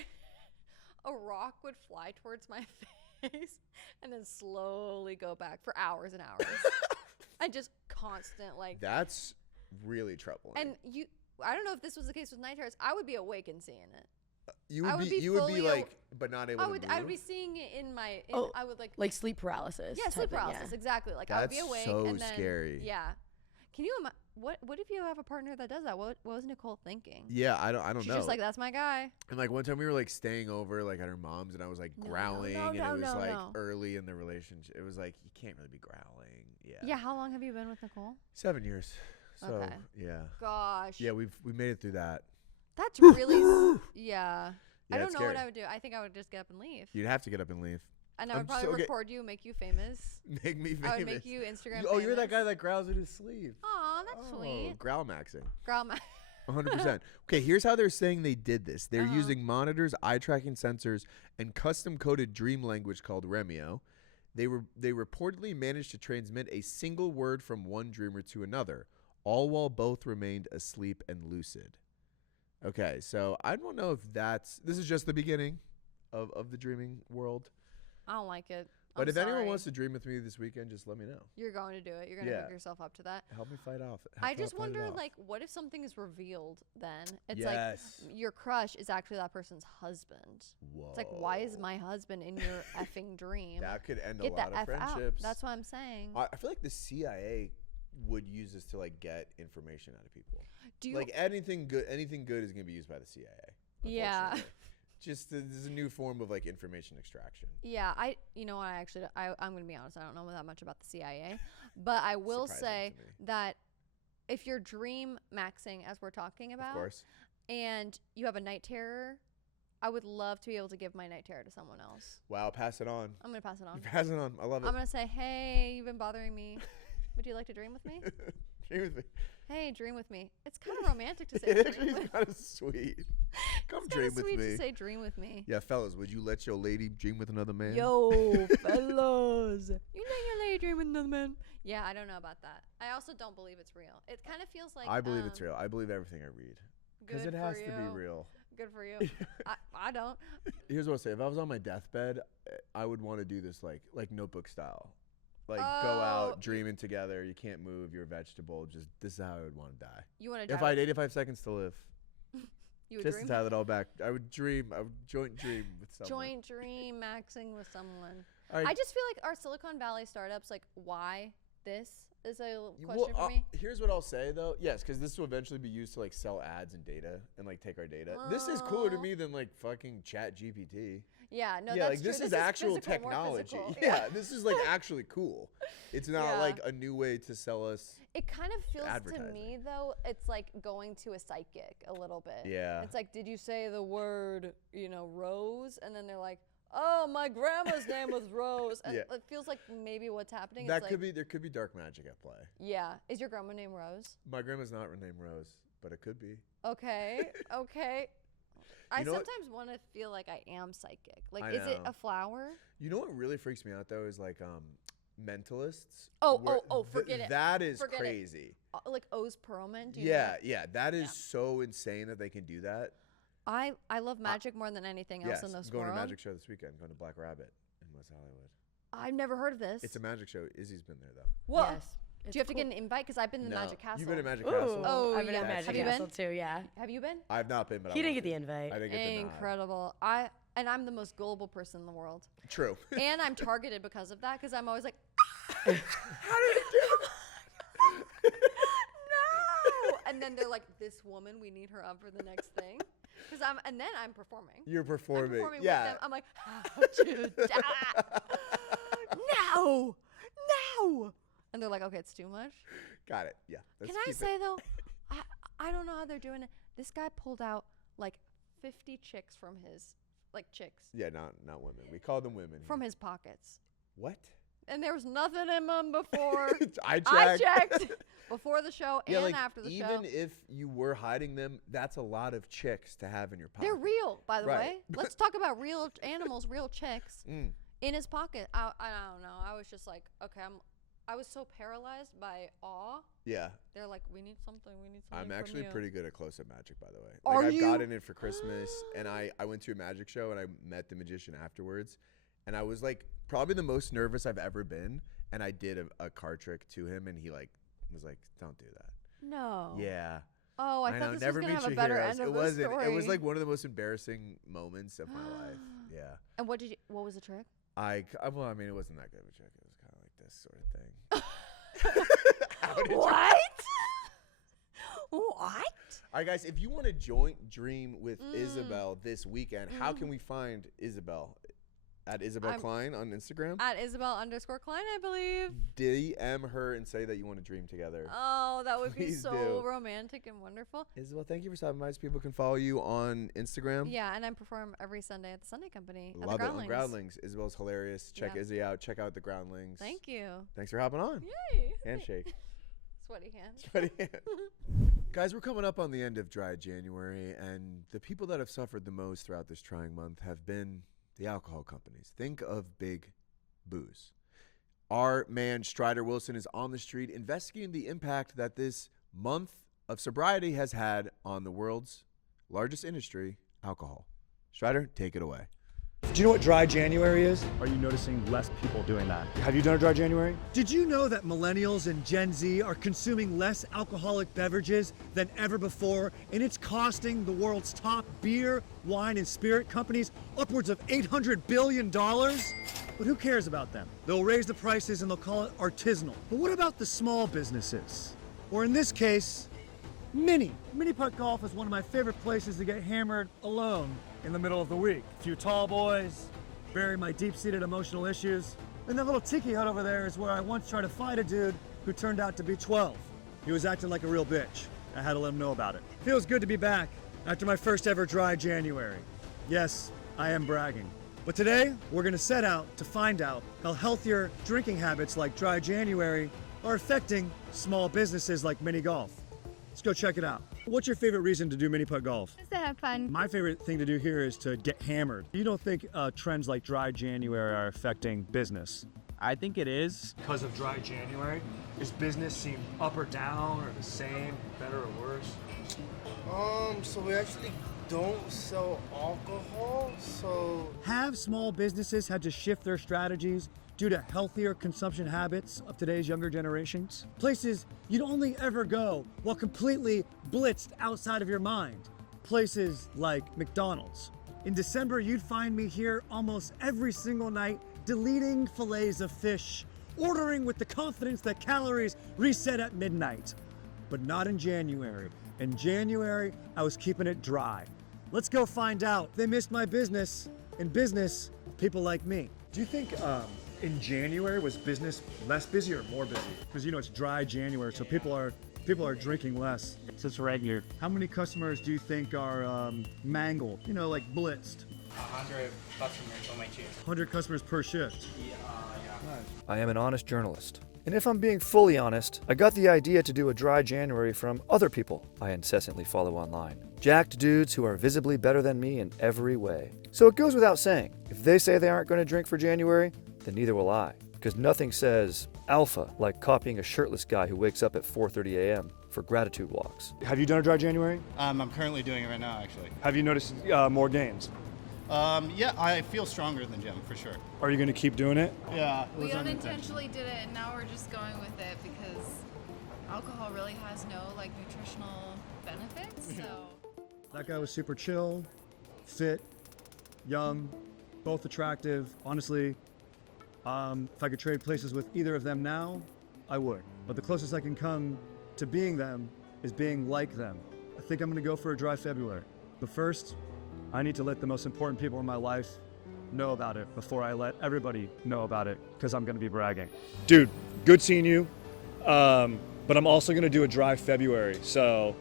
a rock would fly towards my face and then slowly go back for hours and hours. And just constant like. That's really troubling. And I don't know if this was the case with night terrors. I would be awake and seeing it. You would be like, but not able to move. I would be seeing it in my. I would like sleep paralysis. Yeah, sleep paralysis. Exactly. Like that's I would be awake. so and then, scary. Yeah. Can you imagine? What if you have a partner that does that? What was Nicole thinking? Yeah, I don't know. She's just like, that's my guy. And like one time we were like staying over like at her mom's, and I was like growling, and it was like early in the relationship. It was like you can't really be growling. Yeah. Yeah. How long have you been with Nicole? 7 years. So okay. Yeah. Gosh. Yeah, we made it through that. That's really yeah. I don't know what I would do. I think I would just get up and leave. You'd have to get up and leave. And I would probably record you, make you famous. Make me famous. I would make you Instagram Oh, famous. you're that guy that growls in his sleeve. Aw, that's sweet. Dreammaxxing. 100%. Okay, here's how they're saying they did this. They're using monitors, eye tracking sensors, and custom-coded dream language called Remio. They reportedly managed to transmit a single word from one dreamer to another, all while both remained asleep and lucid. Okay, so I don't know if this is just the beginning of the dreaming world. I don't like it. But if anyone wants to dream with me this weekend, just let me know. You're going to do it. You're going to hook yourself up to that. Help me fight off. I just wonder, like, what if something is revealed then? It's like your crush is actually that person's husband. Whoa. It's like, why is my husband in your effing dream? That could end Get a lot of friendships. Out. That's what I'm saying. I feel like the CIA would use this to like get information out of people. Do you like anything good is going to be used by the CIA. Yeah. Just there's a new form of like information extraction. Yeah, you know what? I'm going to be honest. I don't know that much about the CIA, but I will say that if you're dreammaxxing, as we're talking about, of course, and you have a night terror, I would love to be able to give my night terror to someone else. Wow, pass it on. I'm going to pass it on. Pass it on. I love it. I'm going to say, hey, you've been bothering me. Would you like to dream with me? Dream with me. Hey, dream with me. It's kind of romantic to say dream with me. It's kind of sweet. Come dream with me. It's sweet to say dream with me. Yeah, fellas, would you let your lady dream with another man? Yo, fellas. You let your lady dream with another man? Yeah, I don't know about that. I also don't believe it's real. It kind of feels like I believe it's real. I believe everything I read. Because it has to be real. Good for you. I don't. Here's what I'll say. If I was on my deathbed, I would want to do this like Notebook style. Like go out dreaming together. You can't move. You're a vegetable. Just this is how I would want to die. You want to die? If I had 85 seconds to live. You would just dream? to tie that all back. I would dream. I would joint dream with someone. Joint dreammaxxing with someone. Right. I just feel like our Silicon Valley startups, like, why this is a question for me. Here's what I'll say though. Yes, because this will eventually be used to like sell ads and data and like take our data. This is cooler to me than like fucking Chat GPT. Yeah, no, yeah, that's like true. this is actual technology. Yeah, this is like actually cool. It's not like a new way to sell us. It kind of feels to me though, it's like going to a psychic a little bit. Yeah. It's like, did you say the word, Rose? And then they're like, oh, my grandma's name was Rose. And it feels like maybe what's happening. That could be, there could be dark magic at play. Yeah. Is your grandma named Rose? My grandma's not named Rose, but it could be. Okay. I sometimes want to feel like I am psychic. Like, is it a flower? You know what really freaks me out though is like mentalists. Forget it. That is crazy. Like Oz Perlman? Yeah, that is so insane that they can do that. I love magic more than anything else in this world. I'm going to a magic show this weekend. Going to Black Rabbit in West Hollywood. I've never heard of this. It's a magic show. Izzy's been there though. What? Yes. Do you have to get an invite? Because I've been to Magic Castle. You've been to Magic Ooh. Castle? Oh, I've been at Magic Castle too, yeah. Have you been? I've not been, but He didn't get the invite. I didn't get the nod. Incredible. And I'm the most gullible person in the world. True. And I'm targeted because of that, because I'm always like, How did it do? no. And then they're like, this woman, we need her up for the next thing. And then I'm performing. You're performing. I'm performing yeah. with them. I'm like, how'd you die? No. And they're like, okay, it's too much. Got it. Yeah. Can I say though, I don't know how they're doing it. This guy pulled out like 50 chicks from his, chicks. Yeah, not women. We call them women. From his pockets. What? And there was nothing in them before. I checked before the show and after the show. Even if you were hiding them, that's a lot of chicks to have in your pocket. They're real, by the Right. way. Let's talk about real animals, real chicks in his pocket. I don't know. I was just like, okay, I was so paralyzed by awe. Yeah. They're like, we need something. I'm actually pretty good at close-up magic, by the way. Are I've you? gotten it for Christmas, and I went to a magic show, and I met the magician afterwards, and I was probably the most nervous I've ever been, and I did a card trick to him, and he was like, don't do that. No. Yeah. Oh, I thought this was going to have a better end of the story. It was one of the most embarrassing moments of my life. Yeah. And what was the trick? It wasn't that good of a trick. It was kind of like this sort of thing. What? What? All right, guys, if you want to joint dream with Isabel this weekend, how can we find Isabel? At Isabel Klein on Instagram? At Isabel_Klein, I believe. DM her and say that you want to dream together. Oh, that would be Please so do. romantic and wonderful. Isabel, thank you for stopping by. So people can follow you on Instagram. Yeah, and I perform every Sunday at the Sunday Company. Love at the it on Groundlings. Isabel's hilarious. Check Izzy out. Check out the Groundlings. Thank you. Thanks for hopping on. Yay. Handshake. Sweaty hands. Sweaty hand. Guys, we're coming up on the end of dry January, and the people that have suffered the most throughout this trying month have been the alcohol companies. Think of Big Booze. Our man Strider Wilson is on the street investigating the impact that this month of sobriety has had on the world's largest industry, alcohol. Strider, take it away. Do you know what dry January is? Are you noticing less people doing that? Have you done a dry January? Did you know that millennials and Gen Z are consuming less alcoholic beverages than ever before, and it's costing the world's top beer, wine, and spirit companies upwards of $800 billion? But who cares about them? They'll raise the prices and they'll call it artisanal. But what about the small businesses? Or in this case, Mini. Mini putt golf is one of my favorite places to get hammered alone in the middle of the week. A few tall boys, bury my deep-seated emotional issues. And that little tiki hut over there is where I once tried to fight a dude who turned out to be 12. He was acting like a real bitch. I had to let him know about it. Feels good to be back after my first ever dry January. Yes, I am bragging. But today, we're gonna set out to find out how healthier drinking habits like dry January are affecting small businesses like mini golf. Let's go check it out. What's your favorite reason to do mini putt golf? Just to have fun. My favorite thing to do here is to get hammered. You don't think trends like dry January are affecting business? I think it is. Because of dry January, does business seem up or down or the same, better or worse? So we actually don't sell alcohol, so... Have small businesses had to shift their strategies due to healthier consumption habits of today's younger generations? Places you'd only ever go while completely blitzed outside of your mind. Places like McDonald's. In December, you'd find me here almost every single night, deleting fillets of fish, ordering with the confidence that calories reset at midnight. But not in January. In January, I was keeping it dry. Let's go find out. They missed my business. In business, people like me. Do you think in January was business less busy or more busy? Because it's dry January, so people are drinking less. It's just regular. How many customers do you think are mangled? Like blitzed? 100 customers on my shift. 100 customers per shift. Yeah. I am an honest journalist. And if I'm being fully honest, I got the idea to do a dry January from other people I incessantly follow online. Jacked dudes who are visibly better than me in every way. So it goes without saying, if they say they aren't going to drink for January, then neither will I. Because nothing says alpha like copying a shirtless guy who wakes up at 4:30 a.m. for gratitude walks. Have you done a dry January? I'm currently doing it right now, actually. Have you noticed more gains? Yeah, I feel stronger than Jim, for sure. Are you going to keep doing it? Yeah. We unintentionally did it, and now we're just going with it because alcohol really has no like nutritional benefits. So That guy was super chill, fit, young, both attractive. Honestly, if I could trade places with either of them now, I would. But the closest I can come to being them is being like them. I think I'm gonna go for a dry February. But first, I need to let the most important people in my life know about it before I let everybody know about it, because I'm gonna be bragging. Dude, good seeing you. But I'm also gonna do a dry February, so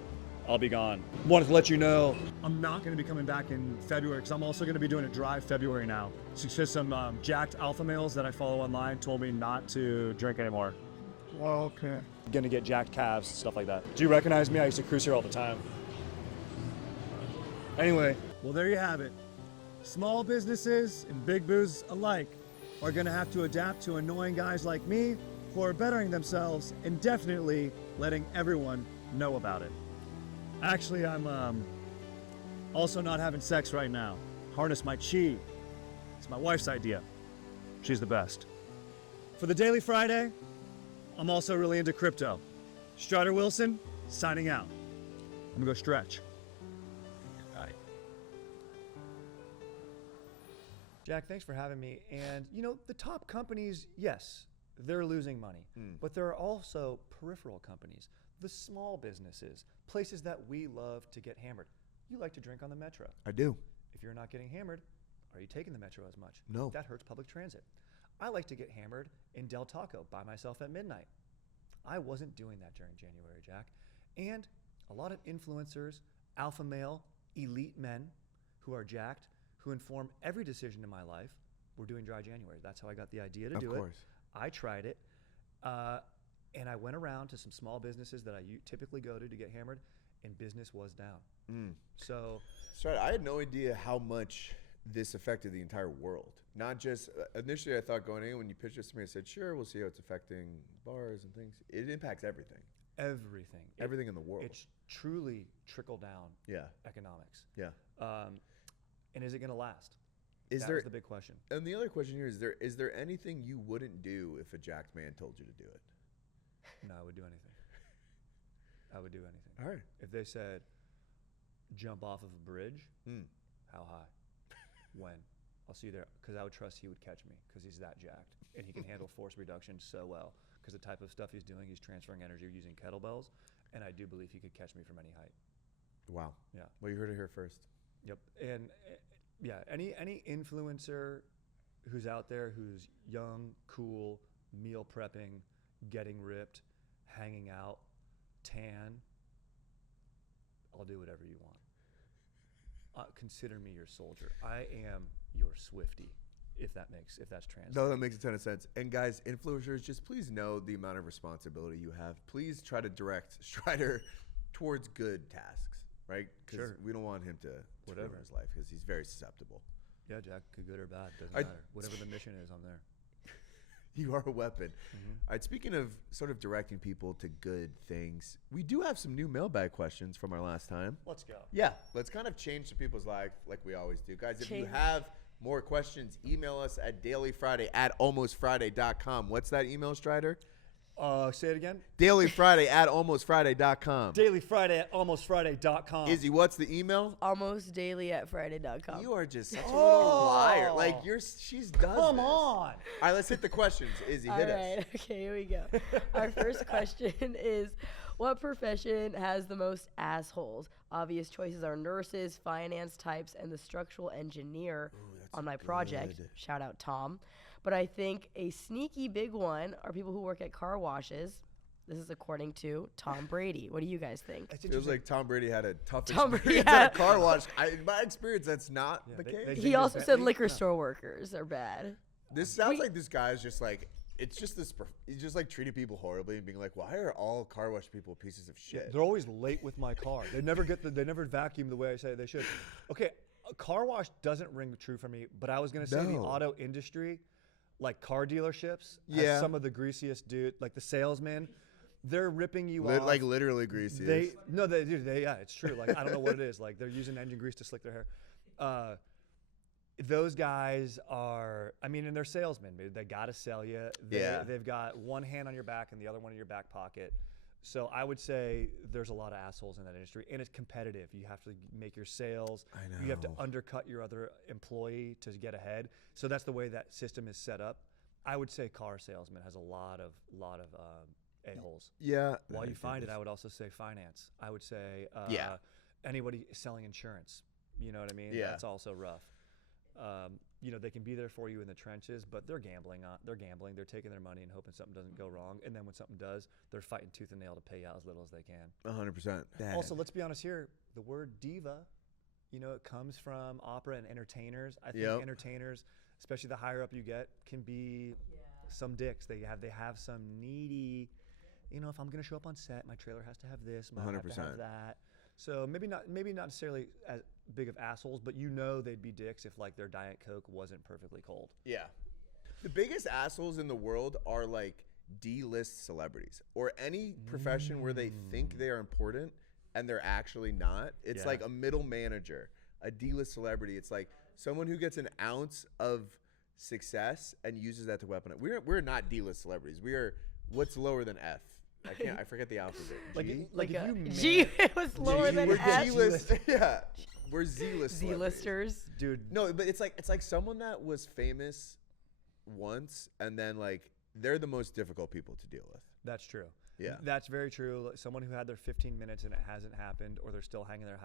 I'll be gone. Wanted to let you know I'm not gonna be coming back in February, because I'm also gonna be doing a dry February now. It's just some jacked alpha males that I follow online told me not to drink anymore. Well, okay. Gonna get jacked calves, stuff like that. Do you recognize me? I used to cruise here all the time. Anyway, well, there you have it. Small businesses and big booze alike are gonna have to adapt to annoying guys like me who are bettering themselves and definitely letting everyone know about it. Actually, I'm also not having sex right now. Harness my chi. It's my wife's idea. She's the best. For the Daily Friday, I'm also really into crypto. Strider Wilson, signing out. I'm gonna go stretch. Bye. Jack, thanks for having me. And you know, the top companies, yes, they're losing money. But there are also peripheral companies, the small businesses, places that we love to get hammered. You like to drink on the metro. I do. If you're not getting hammered, are you taking the metro as much? No. That hurts public transit. I like to get hammered in Del Taco by myself at midnight. I wasn't doing that during January, Jack. And a lot of influencers, alpha male, elite men who are jacked, who inform every decision in my life, were doing dry January. That's how I got the idea to do it. Of course. I tried it, and I went around to some small businesses that I typically go to get hammered, and business was down. So I had no idea how much this affected the entire world. Not just, initially I thought going in, when you pitched this to me, I said, sure, we'll see how it's affecting bars and things. It impacts everything. Everything. Everything in the world. It's truly trickle-down economics. Yeah. And is it going to last? That was the big question. And the other question here is there anything you wouldn't do if a jacked man told you to do it? No, I would do anything. I would do anything. All right. If they said, jump off of a bridge, how high? When? I'll see you there. Because I would trust he would catch me, because he's that jacked. And he can handle force reduction so well. Because the type of stuff he's doing, he's transferring energy using kettlebells. And I do believe he could catch me from any height. Wow. Yeah. Well, you heard it here first. Yep. And yeah, any influencer who's out there who's young, cool, meal prepping, getting ripped, hanging out, tan, I'll do whatever you want. Consider me your soldier. I am your Swiftie, if that's translated. No, that makes a ton of sense. And guys, influencers, just please know the amount of responsibility you have. Please try to direct Strider towards good tasks, right? Because we don't want him to ruin his life, because he's very susceptible. Yeah, Jack, good or bad, doesn't matter. Whatever the mission is, I'm there. You are a weapon. All right, speaking of sort of directing people to good things, we do have some new mailbag questions from our last time. Let's go. Yeah, let's kind of change to people's life like we always do. Guys, if you have more questions, email us at dailyfriday@almostfriday.com. What's that email, Strider? Say it again. dailyfriday@almostfriday.com. dailyfriday@almostfriday.com. Izzy, what's the email? almostdaily@friday.com. You are just such a little liar. Like, she's done Come this. on. All right, let's hit the questions. Izzy, hit us. Okay, here we go. Our first question is, what profession has the most assholes? Obvious choices are nurses, finance types, and the structural engineer on my project. Shout out Tom. But I think a sneaky big one are people who work at car washes. This is according to Tom Brady. What do you guys think? It feels like Tom Brady had a tough Tom experience Brady at a car wash. In my experience, that's not the case. He also said liquor store workers are bad. This sounds like this guy's just like, it's just this, he's just like treating people horribly and being like, why are all car wash people pieces of shit? They're always late with my car. They never vacuum the way I say they should. Okay, a car wash doesn't ring true for me, but I was going to say the auto industry, like car dealerships, has some of the greasiest like the salesmen, they're ripping you off. Like literally greasiest. Yeah, it's true. Like, I don't know what it is. Like, they're using engine grease to slick their hair. those guys are, I mean, and they're salesmen. They got to sell you. They've got one hand on your back and the other one in your back pocket. So I would say there's a lot of assholes in that industry, and it's competitive. You have to make your sales. I know. You have to undercut your other employee to get ahead. So that's the way that system is set up. I would say car salesman has a lot of a-holes. Yeah. While you find it, I would also say finance. I would say anybody selling insurance. You know what I mean? Yeah. That's also rough. You know, they can be there for you in the trenches, but they're gambling. They're taking their money and hoping something doesn't go wrong. And then when something does, they're fighting tooth and nail to pay out as little as they can. 100%. Also, let's be honest here. The word diva, you know, it comes from opera and entertainers. I think entertainers, especially the higher up you get, can be some dicks. They have some needy, you know, if I'm going to show up on set, my trailer has to have this, my 100%. have to have that. So maybe not necessarily as big of assholes, but you know they'd be dicks if like their Diet Coke wasn't perfectly cold. Yeah. The biggest assholes in the world are like D-list celebrities or any profession where they think they are important and they're actually not. It's like a middle manager, a D-list celebrity. It's like someone who gets an ounce of success and uses that to weapon it. We're not D-list celebrities. We are what's lower than F. I forget the alphabet. G was lower than F. G-list. Yeah. We're Z-list. Z-listers. Dude. No, but it's like someone that was famous once and then like they're the most difficult people to deal with. That's true. Yeah. That's very true. Someone who had their 15 minutes and it hasn't happened, or they're still hanging their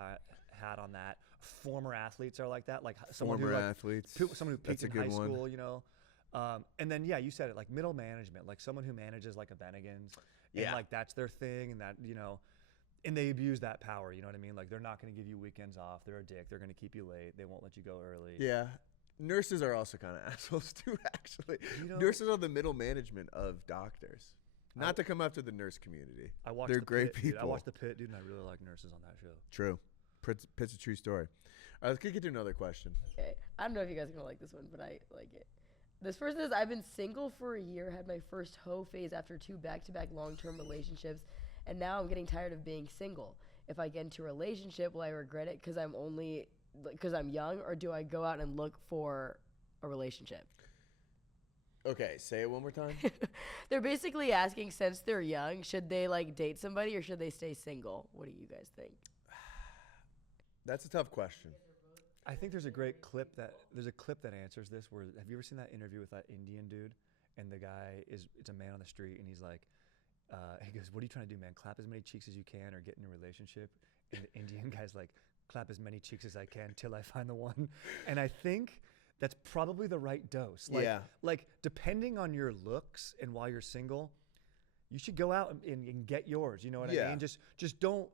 hat on that. Former athletes are like that. Like someone Former who athletes. Someone who peaked in high school, you know. And then you said it, like middle management, like someone who manages like a Bennigan's. And like that's their thing, and that, you know, and they abuse that power, you know what I mean? Like they're not going to give you weekends off. They're a dick. They're going to keep you late. They won't let you go early. Yeah. Nurses are also kind of assholes too, actually. You know, nurses are the middle manament of doctors. Not to come after the nurse community. They're great people. Dude, I watched The Pit, dude, and I really like nurses on that show. True. Pitt's a true story. All right, let's get to another question. Okay. I don't know if you guys are going to like this one, but I like it. This person says, I've been single for a year, had my first hoe phase after 2 back-to-back long-term relationships, and now I'm getting tired of being single. If I get into a relationship, will I regret it because I'm young, or do I go out and look for a relationship? Okay, say it one more time. They're basically asking, since they're young, should they like date somebody or should they stay single? What do you guys think? That's a tough question. I think there's a clip that answers this. Where have you ever seen that interview with that Indian dude? And the guy it's a man on the street, and he's like, he goes, "What are you trying to do, man? Clap as many cheeks as you can, or get in a relationship?" And the Indian guy's like, "Clap as many cheeks as I can till I find the one." And I think that's probably the right dose. Like depending on your looks and while you're single, you should go out and get yours. You know what I mean? Just don't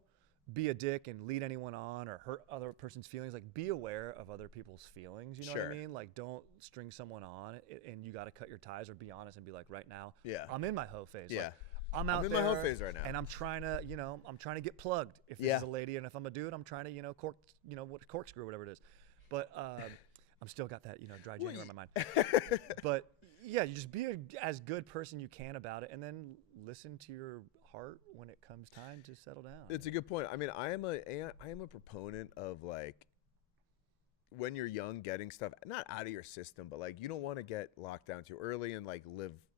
be a dick and lead anyone on or hurt other person's feelings. Like, be aware of other people's feelings. You know what I mean? Like, don't string someone on and you got to cut your ties, or be honest and be like, right now, I'm in my hoe phase. Yeah. Like, I'm out in there my hoe phase right now, and I'm trying to get plugged. If this is a lady, and if I'm a dude, I'm trying to, corkscrew, whatever it is. But I'm still got that, dry January in my mind. But yeah, you just be as good person you can about it, and then listen to your heart when it comes time to settle down. It's a good point. I mean, I am a proponent of, like, when you're young, getting stuff not out of your system, but like you don't want to get locked down too early and like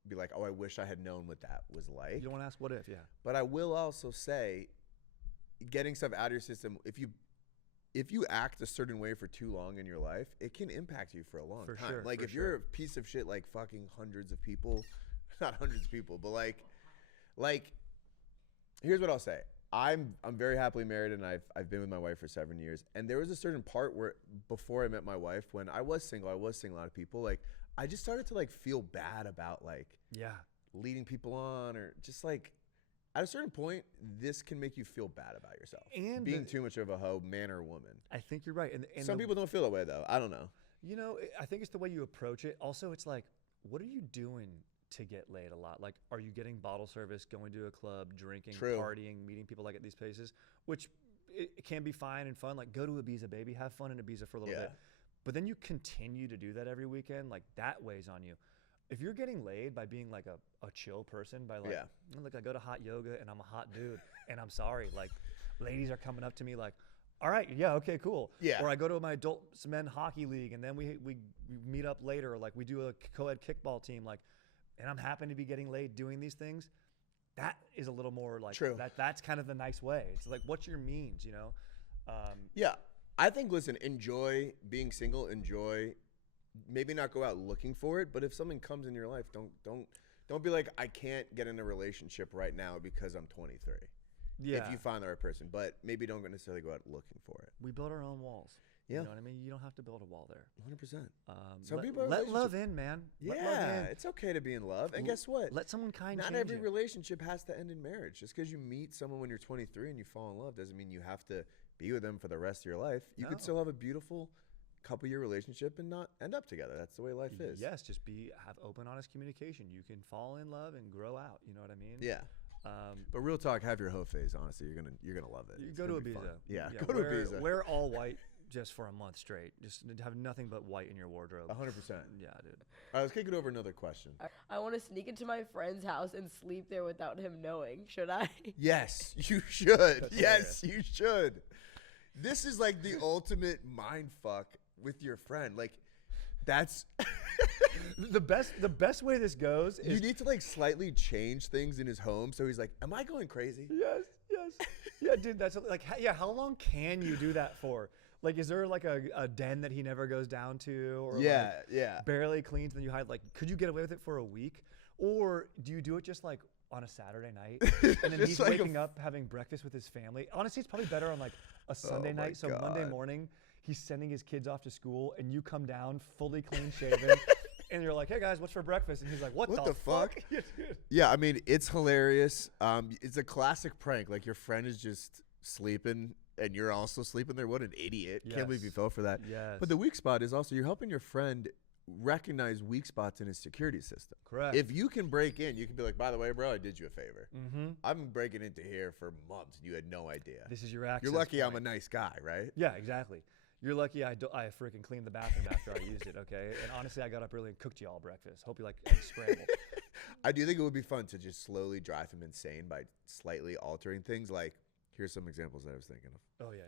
be like, oh, I wish I had known what that was like. You don't want to ask what if, But I will also say, getting stuff out of your system, if you act a certain way for too long in your life, it can impact you for a long time. Sure, like if you're a piece of shit, like fucking hundreds of people, not hundreds of people, but like here's what I'll say. I'm very happily married, and I've been with my wife for 7 years. And there was a certain part where before I met my wife, when I was single a lot of people, like I just started to like feel bad about like leading people on, or just like at a certain point, this can make you feel bad about yourself. And being too much of a hoe, man or woman. I think you're right. And some people don't feel that way though. I don't know. I think it's the way you approach it. Also, it's like, what are you doing to get laid a lot? Like, are you getting bottle service, going to a club, drinking, partying, meeting people like at these places, which it can be fine and fun. Like, go to Ibiza, baby, have fun in Ibiza for a little bit. But then you continue to do that every weekend, like that weighs on you. If you're getting laid by being like a chill person, by like, look, I go to hot yoga and I'm a hot dude, and I'm sorry, like ladies are coming up to me like, all right, yeah, okay, cool. Yeah. Or I go to my adult men hockey league, and then we meet up later. Like we do a co-ed kickball team, like, and I'm happy to be getting laid doing these things. That is a little more like True. That's kind of the nice way. It's like, what's your means, you know? Yeah, I think. Listen, enjoy being single. Enjoy, maybe not go out looking for it, but if something comes in your life, don't be like, I can't get in a relationship right now because I'm 23. Yeah. If you find the right person, but maybe don't necessarily go out looking for it. We build our own walls. Yeah. You know what I mean? You don't have to build a wall there. 100%. Some people let love in, man. Yeah, let love in. it's okay to be in love. And guess what? Let someone kind Not change every you. relationship has to end in marriage. Just because you meet someone when you're 23 and you fall in love doesn't mean you have to be with them for the rest of your life. You could still have a beautiful couple-year relationship and not end up together. That's the way life is. Yes, just have open, honest communication. You can fall in love and grow out. You know what I mean? Yeah. But real talk, have your hoe phase. Honestly, you're gonna love it. You It's go to gonna be Ibiza. fun. Yeah, go to Ibiza. Wear all white just for a month straight. Just have nothing but white in your wardrobe. 100%. Yeah, dude. All right, let's kick it over another question. I want to sneak into my friend's house and sleep there without him knowing. Should I? Yes, you should. Yes, you should. This is like the ultimate mind fuck with your friend. Like, that's the best way this goes is you need to like slightly change things in his home so he's like, am I going crazy? Yes. Yeah, dude, that's like, yeah, how long can you do that for? Like, is there like a den that he never goes down to, or like barely cleans, and then you hide? Like, could you get away with it for a week, or do you do it just like on a Saturday night, and then he's like waking up having breakfast with his family? Honestly, it's probably better on like a Sunday night. So Monday morning, he's sending his kids off to school, and you come down fully clean shaven. And you're like, hey guys, what's for breakfast? And he's like, what the fuck? Yeah, I mean, it's hilarious. It's a classic prank. Like, your friend is just sleeping and you're also sleeping there. What an idiot. Can't believe you fell for that. Yes. But the weak spot is also you're helping your friend recognize weak spots in his security system. Correct. If you can break in, you can be like, by the way, bro, I did you a favor. Mm-hmm. I've been breaking into here for months and you had no idea. This is your access You're lucky point. I'm a nice guy, right? Yeah, exactly. You're lucky I freaking cleaned the bathroom after I used it, okay? And honestly, I got up early and cooked you all breakfast. Hope you like egg scrambled. I do think it would be fun to just slowly drive him insane by slightly altering things. Like, here's some examples that I was thinking of. Oh, yeah.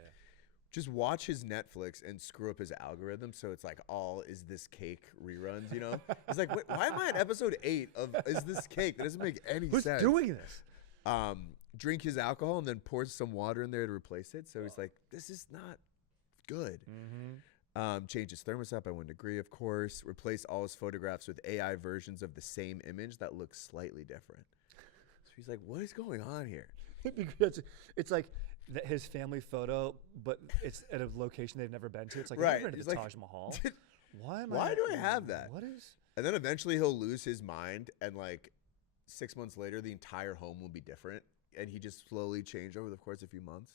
Just watch his Netflix and screw up his algorithm so it's like all Is This Cake reruns, you know? It's like, wait, why am I at episode 8 of Is This Cake? That doesn't make any sense. Who's doing this? Drink his alcohol and then pours some water in there to replace it. So he's like, this is not good. Mm-hmm. Change his thermostat by 1 degree, of course. Replace all his photographs with AI versions of the same image that looks slightly different. So he's like, what is going on here? Because it's like his family photo, but it's at a location they've never been to. It's like, right. I've been to the Taj Mahal. Why do I have that? What is? And then eventually he'll lose his mind, and like 6 months later, the entire home will be different, and he just slowly changed over the course of a few months.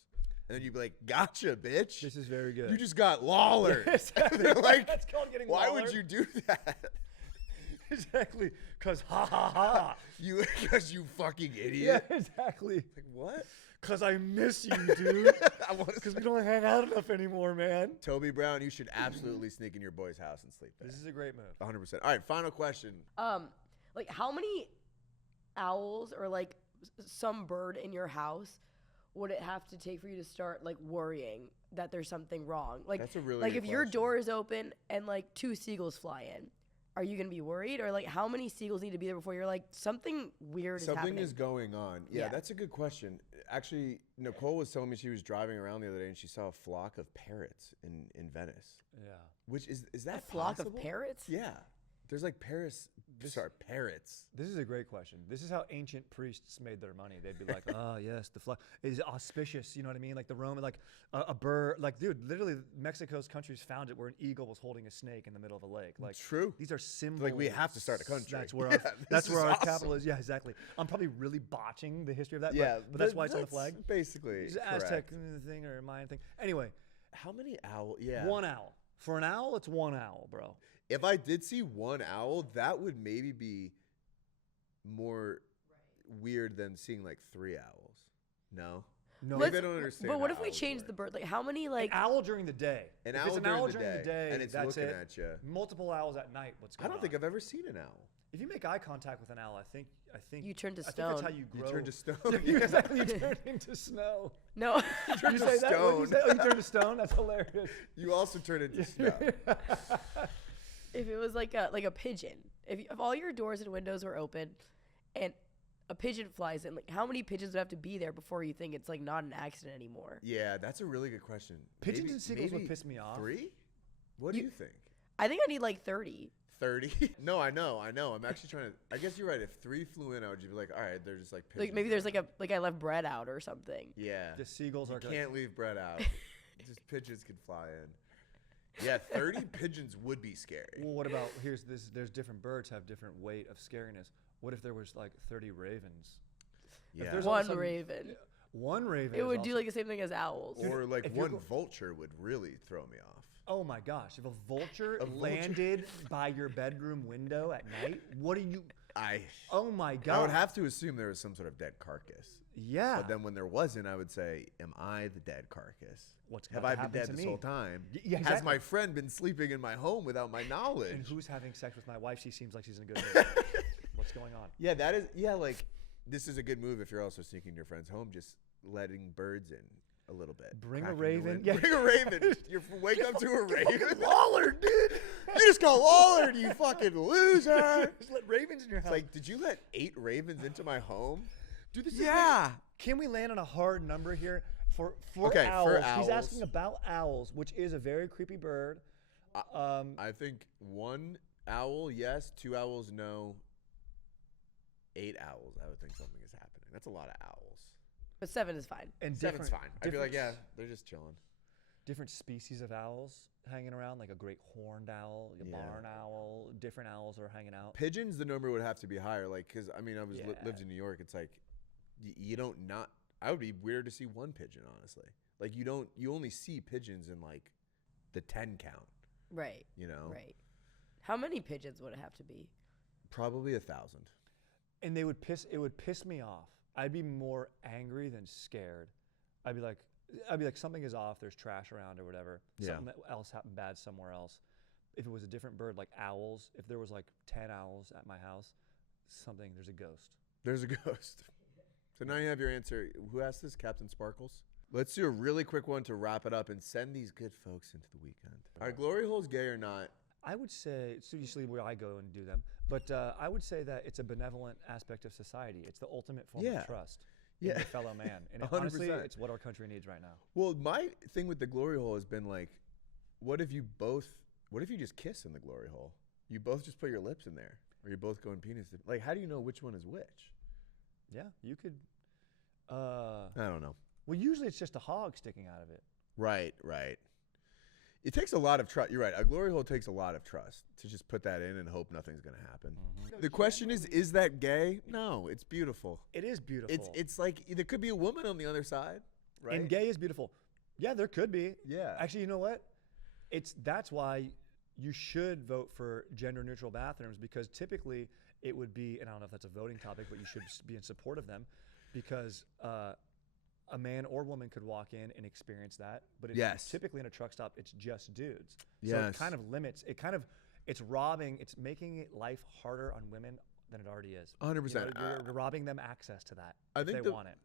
And then you'd be like, gotcha, bitch. This is very good. You just got Lawler. They're like, that's called getting why Lawler. would you do that? Exactly. Because ha. Because you fucking idiot. Yeah, exactly. Like, what? Because I miss you, dude. Because we don't hang out enough anymore, man. Toby Brown, you should absolutely sneak in your boy's house and sleep there. This is a great move. 100%. All right, final question. Like, how many owls or like some bird in your house would it have to take for you to start like worrying that there's something wrong? Like, that's a really like good if your question. door is open and like 2 seagulls fly in, are you gonna be worried? Or like, how many seagulls need to be there before you're like, something weird is happening? Something is going on. Yeah, that's a good question. Actually, Nicole was telling me she was driving around the other day and she saw a flock of parrots in Venice. Yeah. Which is that a flock possible? of parrots? Yeah. There's like parrots. This is a great question. This is how ancient priests made their money. They'd be like, oh, yes, the flock is auspicious. You know what I mean? Like the Roman, like a bird. Like, dude, literally Mexico's countries found it where an eagle was holding a snake in the middle of a lake. Like, true. These are symbols. Like, we have to start a country. That's where our capital is. Yeah, exactly. I'm probably really botching the history of that. Yeah, but that's why it's on the flag. Basically, it's an Aztec thing or a Mayan thing. Anyway, how many owls? Yeah, 1 owl. For an owl, it's 1 owl, bro. If I did see 1 owl, that would maybe be more weird than seeing like 3 owls. No? Maybe I don't understand. But what if we change the bird? Like, how many like... An owl during the day. If it's an owl during the day, and it's that's looking it. at you. Multiple owls at night, what's going on? I don't think I've ever seen an owl. If you make eye contact with an owl, I think you turn to I stone. think that's how you grow. You turn to stone. Yeah, exactly. You turn into snow. No. You turn to stone. Oh, you turn to stone? That's hilarious. You also turn into snow. If it was like a pigeon, if all your doors and windows were open, and a pigeon flies in, like how many pigeons would have to be there before you think it's like not an accident anymore? Yeah, that's a really good question. Pigeons and seagulls would piss me off. 3? What do you think? I think I need like 30. 30? No, I know. I'm actually trying to. I guess you're right. If 3 flew in, I would just be like, all right, they're just like pigeons. Like maybe there's like I left bread out or something. Yeah. The seagulls you can't leave bread out. Just pigeons can fly in. Yeah, 30 pigeons would be scary. Well, what about there's different birds have different weight of scariness. What if there was like 30 ravens? Yeah. One raven. One raven. It would do like the same thing as owls. Or like one vulture would really throw me off. Oh my gosh! If a vulture landed by your bedroom window at night, what do you? Oh my god! I would have to assume there was some sort of dead carcass. Yeah. But then when there wasn't, I would say, "Am I the dead carcass? Have I been dead this whole time? Yeah, exactly. Has my friend been sleeping in my home without my knowledge? And who's having sex with my wife? She seems like she's in a good mood. What's going on? Yeah, that is. Yeah, like this is a good move if you're also sneaking your friend's home, just letting birds in. A little bit. Bring a raven. Yeah. Bring a raven. You wake up to a raven. Lollered, dude. You just got lollered, you fucking loser. Just let ravens in your house. It's like, did you let 8 ravens into my home? Dude, this is Can we land on a hard number here for okay, owls? For owls. He's asking about owls, which is a very creepy bird. I think 1 owl, yes. 2 owls, no. 8 owls, I would think something is happening. That's a lot of owls. But 7 is fine. And 7's fine. I'd be like, yeah, they're just chilling. Different species of owls hanging around, like a great horned owl, a barn owl. Different owls are hanging out. Pigeons, the number would have to be higher. Like, because, I mean, I lived in New York. It's like, you don't not. I would be weird to see 1 pigeon, honestly. Like, you only see pigeons in, like, the 10 count. Right. You know? Right. How many pigeons would it have to be? Probably 1,000. And it would piss me off. I'd be more angry than scared. I'd be like, something is off. There's trash around or whatever. Yeah. Something else happened bad somewhere else. If it was a different bird, like owls, if there was like 10 owls at my house, there's a ghost. There's a ghost. So now you have your answer. Who asked this? Captain Sparkles? Let's do a really quick one to wrap it up and send these good folks into the weekend. Are glory holes gay or not? I would say, it's usually where I go and do them, but I would say that it's a benevolent aspect of society. It's the ultimate form of trust in your fellow man. And honestly, it's what our country needs right now. Well, my thing with the glory hole has been like, what if you just kiss in the glory hole? You both just put your lips in there, or you're both going penis. Like, how do you know which one is which? Yeah, you could. I don't know. Well, usually it's just a hog sticking out of it. Right. It takes a lot of trust. You're right. A glory hole takes a lot of trust to just put that in and hope nothing's going to happen. Mm-hmm. The question is that gay? No, it's beautiful. It is beautiful. It's like there could be a woman on the other side, right? And gay is beautiful. Yeah, there could be. Yeah. Actually, you know what? That's why you should vote for gender neutral bathrooms, because typically it would be, and I don't know if that's a voting topic, but you should be in support of them, because a man or woman could walk in and experience that, but typically in a truck stop, it's just dudes. So it kind of limits, it's making life harder on women than it already is. 100%. You're robbing them access to that if they want it.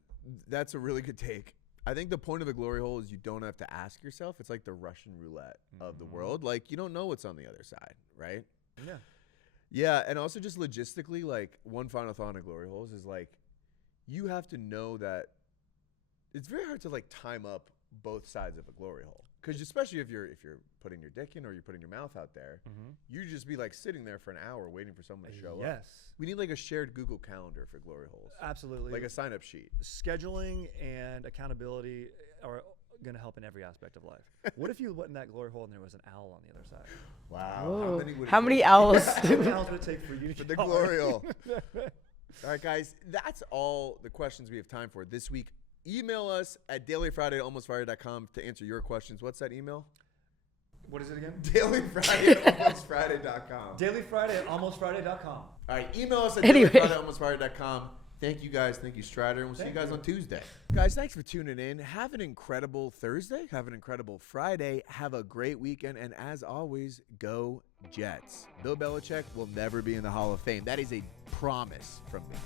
That's a really good take. I think the point of a glory hole is you don't have to ask yourself. It's like the Russian roulette of the world. Like, you don't know what's on the other side, right? Yeah. Yeah, and also just logistically, like, one final thought on glory holes is, like, you have to know that it's very hard to, like, time up both sides of a glory hole. Because especially if you're putting your dick in or you're putting your mouth out there, you just be, like, sitting there for an hour waiting for someone to show up. Yes. We need, like, a shared Google Calendar for glory holes. Absolutely. Like a sign-up sheet. Scheduling and accountability are going to help in every aspect of life. What if you went in that glory hole and there was an owl on the other side? Wow. How many owls? How many owls would it take for you to for the glory hole? All right, guys. That's all the questions we have time for this week. Email us at dailyfriday@almostfriday.com to answer your questions. What's that email? What is it again? dailyfriday@almostfriday.com. dailyfriday@almostfriday.com. All right, email us at dailyfriday@almostfriday.com. Thank you guys. Thank you, Strider. And we'll see you guys on Tuesday. Guys, thanks for tuning in. Have an incredible Thursday. Have an incredible Friday. Have a great weekend. And as always, go Jets. Bill Belichick will never be in the Hall of Fame. That is a promise from me.